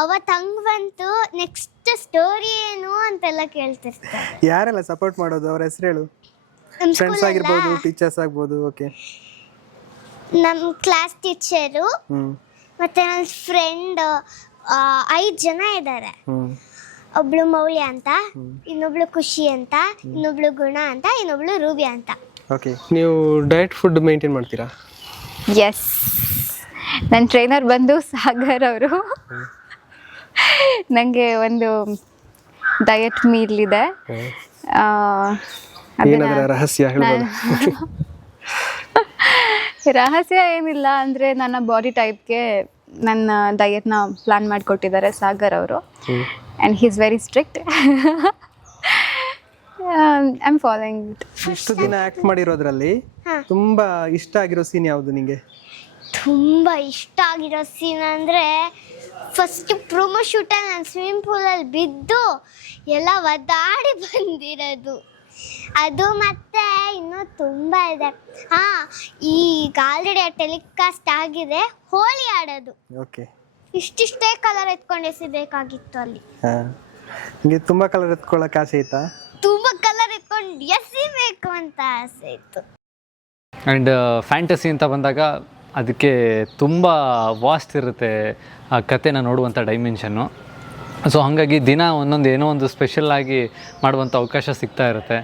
ಅವತ್ತು ಹಂಗೆ ಬಂತು, ನೆಕ್ಸ್ಟ್ ಸ್ಟೋರಿ ಏನು ಅಂತೆಲ್ಲ ಕೇಳ್ತಿರ್ತಾರೆ. ಯಾರೆಲ್ಲ ಸಪೋರ್ಟ್ ಮಾಡೋದು, ಅವ್ರ ಹೆಸರು ಹೇಳು. ಫ್ರೆಂಡ್ಸ್ ಆಗಿರ್ಬೋದು, ಟೀಚರ್ಸ್ ಆಗ್ಬೋದು. ಓಕೆ, ನಮ್ಮ ಕ್ಲಾಸ್ ಟೀಚರು ಮತ್ತು ನನ್ನ ಫ್ರೆಂಡ್ 5 ಜನ ಇದ್ದಾರೆ. ಒಬ್ಳು ಮೌಲ್ಯ ಅಂತ, ಇನ್ನೊಬ್ಳು ಖುಷಿ ಅಂತ, ಇನ್ನೊಬ್ಳು ಗುಣ ಅಂತ, ಇನ್ನೊಬ್ಳು ರೂಬಿ ಅಂತ. ಓಕೆ, ನೀವು ಡಯಟ್ ಫುಡ್ ಮೇಂಟೈನ್ ಮಾಡ್ತೀರಾ? ಎಸ್, ನನ್ನ ಟ್ರೈನರ್ ಬಂದು ಸಾಗರ್ ಅವರು. ನನಗೆ ಒಂದು ಡಯಟ್ ಮೀಲ್ ಇದೆ. ಏನದರ ರಹಸ್ಯ ಹೇಳ್ಬೋದು? ರಹಸ್ಯ ಏನಿಲ್ಲ, ಅಂದರೆ ನನ್ನ ಬಾಡಿ ಟೈಪ್ಗೆ ನನ್ನ ಡಯಟ್ನ ಪ್ಲಾನ್ ಮಾಡಿಕೊಟ್ಟಿದ್ದಾರೆ ಸಾಗರ್ ಅವರು. And he is very strict. I am following it. ಇಷ್ಟು ದಿನ ಆ್ಯಕ್ಟ್ ಮಾಡಿರೋದ್ರಲ್ಲಿ ತುಂಬ ಇಷ್ಟ ಆಗಿರೋ ಸೀನ್ ಯಾವುದು ನಿಮಗೆ? ತುಂಬ ಇಷ್ಟ ಆಗಿರೋ ಸೀನ್ ಅಂದರೆ ಫಸ್ಟ್ ಪ್ರೊಮೋ ಶೂಟಲ್ಲಿ ನಾನು ಸ್ವಿಮ್ಮಿಂಗ್ ಪೂಲಲ್ಲಿ ಬಿದ್ದು ಎಲ್ಲ ಒದ್ದಾಡಿ ಬಂದಿರೋದು ಅದು. ಮತ್ತೆ ಇನ್ನೂ ತುಂಬ ಇದೆ. ಈಗ ಆಲ್ರೆಡಿ ಟೆಲಿಕಾಸ್ಟ್ ಆಗಿದೆ, ಹೋಳಿ ಆಡೋದು. ಓಕೆ, ಇಷ್ಟಿಷ್ಟೇ ಕಲರ್ ಎತ್ಕೊಂಡು ಎಸಿಬೇಕಾಗಿತ್ತು ಅಲ್ಲಿ. ನಿಮಗೆ ತುಂಬ ಕಲರ್ ಎತ್ಕೊಳ್ಳೋಕೆ ಆಸೆ ಇತ್ತಾ? ತುಂಬ ಕಲರ್ ಎತ್ಕೊಂಡು ಎಸಿಬೇಕು ಅಂತ ಆಸೆ ಇತ್ತು. ಆ್ಯಂಡ್ ಫ್ಯಾಂಟಸಿ ಅಂತ ಬಂದಾಗ ಅದಕ್ಕೆ ತುಂಬ ವಾಸ್ಟ್ ಇರುತ್ತೆ ಆ ಕಥೆನ ನೋಡುವಂಥ ಡೈಮೆನ್ಷನ್ನು. ಸೊ ಹಾಗಾಗಿ ದಿನ ಒಂದೊಂದು ಏನೋ ಒಂದು ಸ್ಪೆಷಲ್ಲಾಗಿ ಮಾಡುವಂಥ ಅವಕಾಶ ಸಿಗ್ತಾ ಇರುತ್ತೆ.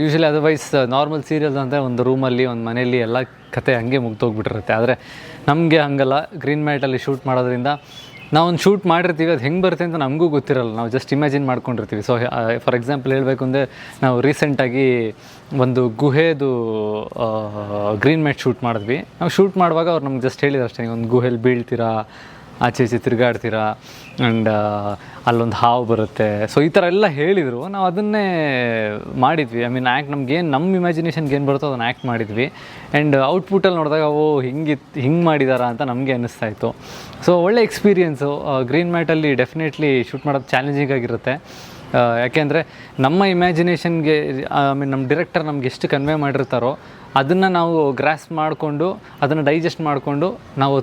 ಯೂಶ್ವಲಿ ಅದರ್ವೈಸ್ ನಾರ್ಮಲ್ ಸೀರಿಯಲ್ಸ್ ಅಂದರೆ ಒಂದು ರೂಮಲ್ಲಿ ಒಂದು ಮನೆಯಲ್ಲಿ ಎಲ್ಲ ಕತೆ ಹಂಗೆ ಮುಗ್ದೋಗ್ಬಿಟ್ಟಿರುತ್ತೆ. ಆದರೆ ನಮಗೆ ಹಂಗಲ್ಲ, ಗ್ರೀನ್ ಮ್ಯಾಟಲ್ಲಿ ಶೂಟ್ ಮಾಡೋದ್ರಿಂದ ನಾವೊಂದು ಶೂಟ್ ಮಾಡಿರ್ತೀವಿ, ಅದು ಹೆಂಗೆ ಬರುತ್ತೆ ಅಂತ ನಮಗೂ ಗೊತ್ತಿರಲ್ಲ, ನಾವು ಜಸ್ಟ್ ಇಮ್ಯಾಜಿನ್ ಮಾಡ್ಕೊಂಡಿರ್ತೀವಿ. ಸೊ ಫಾರ್ ಎಕ್ಸಾಂಪಲ್ ಹೇಳಬೇಕು ಅಂದರೆ ನಾವು ರೀಸೆಂಟಾಗಿ ಒಂದು ಗುಹೆದು ಗ್ರೀನ್ ಮ್ಯಾಟ್ ಶೂಟ್ ಮಾಡಿದ್ವಿ. ನಾವು ಶೂಟ್ ಮಾಡುವಾಗ ಅವ್ರು ನಮ್ಗೆ ಜಸ್ಟ್ ಹೇಳಿದ್ರು ಅಷ್ಟೇ, ಒಂದು ಗುಹೆಯಲ್ಲಿ ಬೀಳ್ತೀರಾ, ಆಚೆ ಈಚೆ ತಿರುಗಾಡ್ತೀರಾ ಆ್ಯಂಡ್ ಅಲ್ಲೊಂದು ಹಾವು ಬರುತ್ತೆ. ಸೊ ಈ ಥರ ಎಲ್ಲ ಹೇಳಿದರು. ನಾವು ಅದನ್ನೇ ಮಾಡಿದ್ವಿ. ಐ ಮೀನ್ ಆ್ಯಕ್ಟ್ ನಮಗೇನು ನಮ್ಮ ಇಮ್ಯಾಜಿನೇಷನ್ಗೆ ಏನು ಬರುತ್ತೋ ಅದನ್ನು ಆ್ಯಕ್ಟ್ ಮಾಡಿದ್ವಿ. ಆ್ಯಂಡ್ ಔಟ್ಪುಟಲ್ಲಿ ನೋಡಿದಾಗ ಹಿಂಗೆ ಮಾಡಿದಾರಾ ಅಂತ ನಮಗೆ ಅನ್ನಿಸ್ತಾ ಇತ್ತು. ಸೊ ಒಳ್ಳೆ ಎಕ್ಸ್ಪೀರಿಯೆನ್ಸು. ಗ್ರೀನ್ ಮ್ಯಾಟಲ್ಲಿ ಡೆಫಿನೆಟ್ಲಿ ಶೂಟ್ ಮಾಡೋದು ಚಾಲೆಂಜಿಂಗ್ ಆಗಿರುತ್ತೆ. ಯಾಕೆಂದರೆ ನಮ್ಮ ಇಮ್ಯಾಜಿನೇಷನ್ಗೆ ಐ ಮೀನ್ ನಮ್ಮ ಡಿರೆಕ್ಟರ್ ನಮ್ಗೆ ಎಷ್ಟು ಕನ್ವೆ ಮಾಡಿರ್ತಾರೋ ಅದನ್ನು ನಾವು ಗ್ರಾಸ್ ಮಾಡಿಕೊಂಡು ಅದನ್ನು ಡೈಜೆಸ್ಟ್ ಮಾಡಿಕೊಂಡು ನಾವು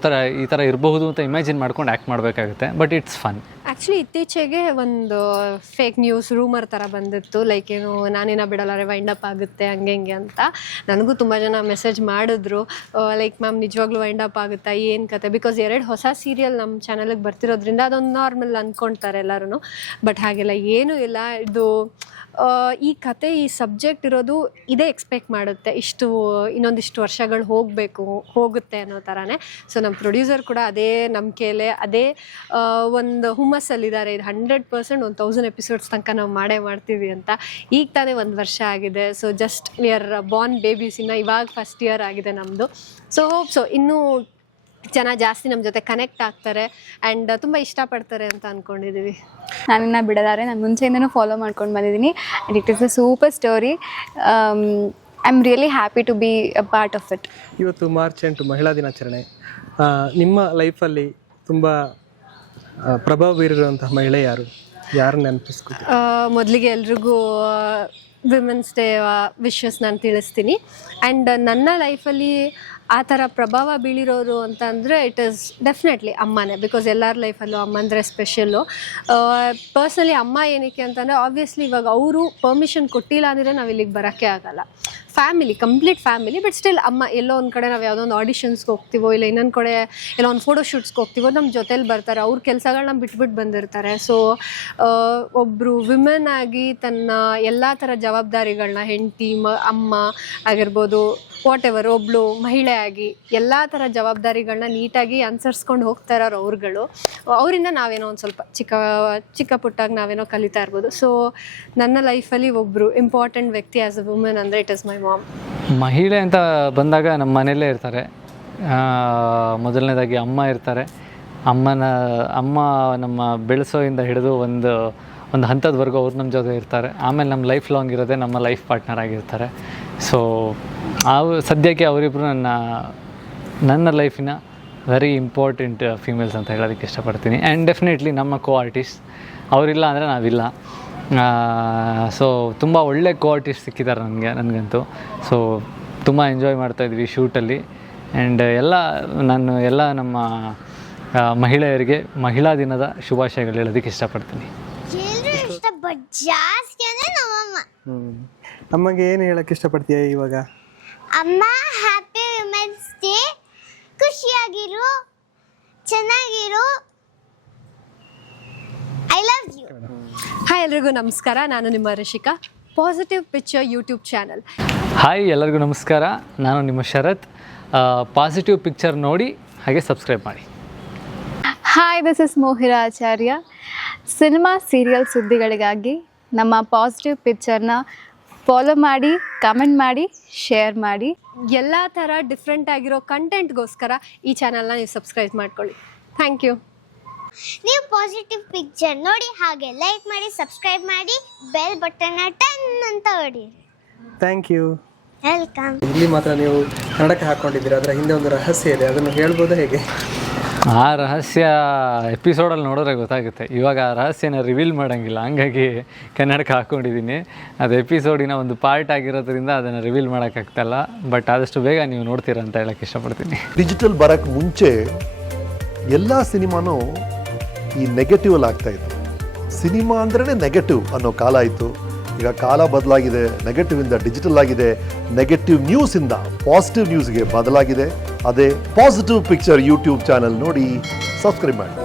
ಈ ಥರ ಇರಬಹುದು ಅಂತ ಇಮ್ಯಾಜಿನ್ ಮಾಡ್ಕೊಂಡು ಆ್ಯಕ್ಟ್ ಮಾಡಬೇಕಾಗುತ್ತೆ. But it's fun. ಆ್ಯಕ್ಚುಲಿ ಇತ್ತೀಚೆಗೆ ಒಂದು ಫೇಕ್ ನ್ಯೂಸ್ ರೂಮರ್ ಥರ ಬಂದಿತ್ತು, ಲೈಕ್ ಏನು ನಾನಿನ್ನ ಬಿಡಲ್ಲ ವೈಂಡ್ ಅಪ್ ಆಗುತ್ತೆ ಹಂಗೆ ಹಿಂಗೆ ಅಂತ. ನನಗೂ ತುಂಬ ಜನ ಮೆಸೇಜ್ ಮಾಡಿದ್ರು, ಲೈಕ್ ಮ್ಯಾಮ್ ನಿಜವಾಗ್ಲೂ ವೈಂಡ್ ಅಪ್ ಆಗುತ್ತಾ, ಏನು ಕತೆ, ಬಿಕಾಸ್ 2 ಹೊಸ ಸೀರಿಯಲ್ ನಮ್ಮ ಚಾನಲ್ಗೆ ಬರ್ತಿರೋದ್ರಿಂದ ಅದೊಂದು ನಾರ್ಮಲ್ ಅಂದ್ಕೊಳ್ತಾರೆ ಎಲ್ಲರೂ. ಬಟ್ ಹಾಗೆಲ್ಲ ಏನೂ ಇಲ್ಲ. ಇದು ಈ ಕತೆ, ಈ ಸಬ್ಜೆಕ್ಟ್ ಇರೋದು ಇದೇ ಎಕ್ಸ್ಪೆಕ್ಟ್ ಮಾಡುತ್ತೆ, ಇನ್ನೊಂದಿಷ್ಟು ವರ್ಷಗಳು ಹೋಗುತ್ತೆ ಅನ್ನೋ ಥರನೇ. ಸೊ ನಮ್ಮ ಪ್ರೊಡ್ಯೂಸರ್ ಕೂಡ ಅದೇ ನಂಬಿಕೆಯಲ್ಲೇ, ಅದೇ ಒಂದು ಹುಮ್ಮಸ್ಸಲ್ಲಿದ್ದಾರೆ. ಇದು 100% 1000 ಎಪಿಸೋಡ್ಸ್ ತನಕ ನಾವು ಮಾಡ್ತೀವಿ ಅಂತ. ಈಗ ತಾನೇ 1 ವರ್ಷ ಆಗಿದೆ. So just we are born babies. ಇನ್ನು ಇವಾಗ ಫಸ್ಟ್ ಇಯರ್ ಆಗಿದೆ ನಮ್ಮದು. ಸೊ ಹೋಪ್ ಸೊ ಇನ್ನೂ ಜನ ಜಾಸ್ತಿ ನಮ್ಮ ಜೊತೆ ಕನೆಕ್ಟ್ ಆಗ್ತಾರೆ ಆ್ಯಂಡ್ ತುಂಬ ಇಷ್ಟಪಡ್ತಾರೆ ಅಂತ ಅಂದ್ಕೊಂಡಿದ್ದೀವಿ. ನಾನಿನ್ನ ಬಿಡಲಾರೆ ನಾನು ಮುಂಚೆಯಿಂದನೂ ಫಾಲೋ ಮಾಡ್ಕೊಂಡು ಬಂದಿದ್ದೀನಿ. And it is a super story. I am really happy to be a part of it. ಇವತ್ತು ಮಾರ್ಚ್ 8 ಮಹಿಳಾ ದಿನಾಚರಣೆ. ನಿಮ್ಮ ಲೈಫಲ್ಲಿ ತುಂಬ ಪ್ರಭಾವ ಬೀರಿರುವಂತಹ ಮಹಿಳೆ ಯಾರನ್ನ ನೆನಪಿಸ್ಕೊತೀವಿ? ಮೊದಲಿಗೆ ಎಲ್ರಿಗೂ ವಿಮೆನ್ಸ್ ಡೇ ವಿಶಸ್ ನಾನು ತಿಳಿಸ್ತೀನಿ. ಆ್ಯಂಡ್ ನನ್ನ ಲೈಫಲ್ಲಿ ಆ ಥರ ಪ್ರಭಾವ ಬೀಳಿರೋರು ಅಂತ ಅಂದರೆ ಇಟ್ ಈಸ್ ಡೆಫಿನೆಟ್ಲಿ ಅಮ್ಮನೇ. ಬಿಕಾಸ್ ಎಲ್ಲರ ಲೈಫಲ್ಲೂ ಅಮ್ಮ ಅಂದರೆ ಸ್ಪೆಷಲ್ಲು. ಪರ್ಸ್ನಲಿ ಅಮ್ಮ ಏನಕ್ಕೆ ಅಂತಂದರೆ, ಆಬ್ವಿಯಸ್ಲಿ ಇವಾಗ ಅವರು ಪರ್ಮಿಷನ್ ಕೊಟ್ಟಿಲ್ಲ ಅಂದರೆ ನಾವು ಇಲ್ಲಿಗೆ ಬರೋಕ್ಕೆ ಆಗಲ್ಲ. Family, complete family. But still ಅಮ್ಮ ಎಲ್ಲೋ ಒಂದು ಕಡೆ ನಾವು ಯಾವುದೋ ಒಂದು ಆಡಿಷನ್ಸ್ಗೆ ಹೋಗ್ತೀವೋ, ಇಲ್ಲ ಇನ್ನೊಂದು ಕಡೆ ಎಲ್ಲೋ ಒಂದು ಫೋಟೋಶೂಟ್ಸ್ಗೆ ಹೋಗ್ತೀವೋ, ನಮ್ಮ ಜೊತೇಲಿ ಬರ್ತಾರೆ. ಅವ್ರ ಕೆಲಸಗಳನ್ನ ಬಿಟ್ಬಿಟ್ಟು ಬಂದಿರ್ತಾರೆ. ಸೊ ಒಬ್ಬರು ವಿಮೆನ್ ಆಗಿ ತನ್ನ ಎಲ್ಲ ಥರ ಜವಾಬ್ದಾರಿಗಳನ್ನ, ಹೆಂಡತಿ, ಅಮ್ಮ ಆಗಿರ್ಬೋದು, ವಾಟ್ ಎವರ್, ಒಬ್ಬಳು ಮಹಿಳೆ ಆಗಿ ಎಲ್ಲ ಥರ ಜವಾಬ್ದಾರಿಗಳನ್ನ ನೀಟಾಗಿ ಅನುಸರಿಸ್ಕೊಂಡು ಹೋಗ್ತಾ ಇರೋರು ಅವ್ರುಗಳು. ಅವರಿಂದ ನಾವೇನೋ ಒಂದು ಸ್ವಲ್ಪ ಚಿಕ್ಕ ಪುಟ್ಟಾಗಿ ನಾವೇನೋ ಕಲಿತಾ ಇರ್ಬೋದು. ಸೊ ನನ್ನ ಲೈಫಲ್ಲಿ ಒಬ್ಬರು ಇಂಪಾರ್ಟೆಂಟ್ ವ್ಯಕ್ತಿ ಆ್ಯಸ್ ಅ ವುಮೆನ್ ಅಂದರೆ ಇಟ್ ಇಸ್ ಮೈ ಮಾಮ್. ಮಹಿಳೆ ಅಂತ ಬಂದಾಗ ನಮ್ಮ ಮನೆಯಲ್ಲೇ ಇರ್ತಾರೆ. ಮೊದಲನೇದಾಗಿ ಅಮ್ಮ ಇರ್ತಾರೆ. ಅಮ್ಮ ನಮ್ಮ ಬೆಳೆಸೋಯಿಂದ ಹಿಡಿದು ಒಂದು ಹಂತದವರೆಗೂ ಅವ್ರು ನಮ್ಮ ಜೊತೆ ಇರ್ತಾರೆ. ಆಮೇಲೆ ನಮ್ಮ ಲೈಫ್ ಲಾಂಗ್ ಇರೋದೇ ನಮ್ಮ ಲೈಫ್ ಪಾರ್ಟ್ನರ್ ಆಗಿರ್ತಾರೆ. ಸೊ ಸದ್ಯಕ್ಕೆ ಅವರಿಬ್ಬರು ನನ್ನ ಲೈಫಿನ ವೆರಿ ಇಂಪಾರ್ಟೆಂಟ್ ಫೀಮೇಲ್ಸ್ ಅಂತ ಹೇಳೋದಕ್ಕೆ ಇಷ್ಟಪಡ್ತೀನಿ. ಆ್ಯಂಡ್ ಡೆಫಿನೆಟ್ಲಿ ನಮ್ಮ ಆರ್ಟಿಸ್ಟ್ ಅವರಿಲ್ಲ ಅಂದರೆ ನಾವಿಲ್ಲ. ಸೊ ತುಂಬ ಒಳ್ಳೆ ಆರ್ಟಿಸ್ಟ್ ಸಿಕ್ಕಿದ್ದಾರೆ ನನಗಂತೂ. ಸೊ ತುಂಬ ಎಂಜಾಯ್ ಮಾಡ್ತಾಯಿದ್ವಿ ಶೂಟಲ್ಲಿ. ಆ್ಯಂಡ್ ಎಲ್ಲ ನಮ್ಮ ಮಹಿಳೆಯರಿಗೆ ಮಹಿಳಾ ದಿನದ ಶುಭಾಶಯಗಳು ಹೇಳೋದಕ್ಕೆ ಇಷ್ಟಪಡ್ತೀನಿ. ಅಮ್ಮಗೆ ಏನು ಹೇಳಕ್ಕೆ ಇಷ್ಟಪಡ್ತೀಯ ಇವಾಗ? ಅಮ್ಮ, ಹ್ಯಾಪಿ ವಿಮೆನ್ಸ್ ಡೇ. ಖುಷಿಯಾಗಿರು, ಚೆನ್ನಾಗಿರು. I love you. ಹಾಯ್ ಎಲ್ರಿಗೂ ನಮಸ್ಕಾರ. ನಾನು ನಿಮ್ಮ Rishika, positive picture YouTube channel. Hi ಎಲ್ಲರಿಗೂ ನಮಸ್ಕಾರ. ನಾನು ನಿಮ್ಮ ಶರತ್. ಪಾಸಿಟಿವ್ ಪಿಕ್ಚರ್ ನೋಡಿ ಹಾಗೆ ಸಬ್ಸ್ಕ್ರೈಬ್ ಮಾಡಿ. Hi, this is Mohira Acharya. Cinema serial ಸುದ್ದಿಗಳಿಗಾಗಿ ನಮ್ಮ ಪಾಸಿಟಿವ್ ಪಿಕ್ಚರ್ನ ಫಾಲೋ ಮಾಡಿ, ಕಮೆಂಟ್ ಮಾಡಿ, ಶೇರ್ ಮಾಡಿ. ಎಲ್ಲ ಥರ ಡಿಫ್ರೆಂಟ್ ಆಗಿರೋ ಕಂಟೆಂಟ್ಗೋಸ್ಕರ ಈ ಚಾನಲ್ನ ನೀವು ಸಬ್ಸ್ಕ್ರೈಬ್ ಮಾಡ್ಕೊಳ್ಳಿ. Thank you. ನೀವು ಪಾಸಿಟಿವ್ ಪಿಕ್ಚರ್ ನೋಡಿ ಹಾಗೆ ಲೈಕ್ ಮಾಡಿ, ಸಬ್ಸ್ಕ್ರೈಬ್ ಮಾಡಿ, ಬೆಲ್ ಬಟನ್ ಟನ್ ಅಂತ ಹೊಡಿ. Thank you. ವೆಲ್ಕಮ್. ಇಲ್ಲಿ ಮಾತ್ರ ನೀವು ಕನ್ನಡಕ್ಕೆ ಹಾಕ್ಕೊಂಡಿದ್ದೀರಾ, ಅದರ ಹಿಂದೆ ಒಂದು ರಹಸ್ಯ ಇದೆ, ಅದನ್ನು ಹೇಳ್ಬೋದು ಹೇಗೆ? ಆ ರಹಸ್ಯ ಎಪಿಸೋಡಲ್ಲಿ ನೋಡಿದ್ರೆ ಗೊತ್ತಾಗುತ್ತೆ. ಇವಾಗ ಆ ರಹಸ್ಯನ ರಿವೀಲ್ ಮಾಡೋಂಗಿಲ್ಲ, ಹಂಗಾಗಿ ಕನ್ನಡಕ್ಕೆ ಹಾಕ್ಕೊಂಡಿದ್ದೀನಿ. ಅದು ಎಪಿಸೋಡಿನ ಒಂದು ಪಾರ್ಟ್ ಆಗಿರೋದ್ರಿಂದ ಅದನ್ನು ರಿವೀಲ್ ಮಾಡೋಕ್ಕಾಗ್ತಾಯಿಲ್ಲ. ಬಟ್ ಆದಷ್ಟು ಬೇಗ ನೀವು ನೋಡ್ತೀರ ಅಂತ ಹೇಳೋಕ್ಕೆ ಇಷ್ಟಪಡ್ತೀನಿ. ಡಿಜಿಟಲ್ ಬರೋಕ್ಕೆ ಮುಂಚೆ ಎಲ್ಲ ಸಿನಿಮಾನೂ ಈ ನೆಗೆಟಿವಲ್ಲಿ ಆಗ್ತಾಯಿತ್ತು. ಸಿನಿಮಾ ಅಂದ್ರೇ ನೆಗೆಟಿವ್ ಅನ್ನೋ ಕಾಲ ಇತ್ತು. ಈಗ ಕಾಲ ಬದಲಾಗಿದೆ. ನೆಗೆಟಿವಿಂದ ಡಿಜಿಟಲ್ ಆಗಿದೆ. ನೆಗೆಟಿವ್ ನ್ಯೂಸಿಂದ ಪಾಸಿಟಿವ್ ನ್ಯೂಸ್ಗೆ ಬದಲಾಗಿದೆ. ಅದೇ ಪಾಸಿಟಿವ್ ಪಿಕ್ಚರ್ ಯೂಟ್ಯೂಬ್ ಚಾನಲ್ ನೋಡಿ ಸಬ್ಸ್ಕ್ರೈಬ್ ಮಾಡಿ.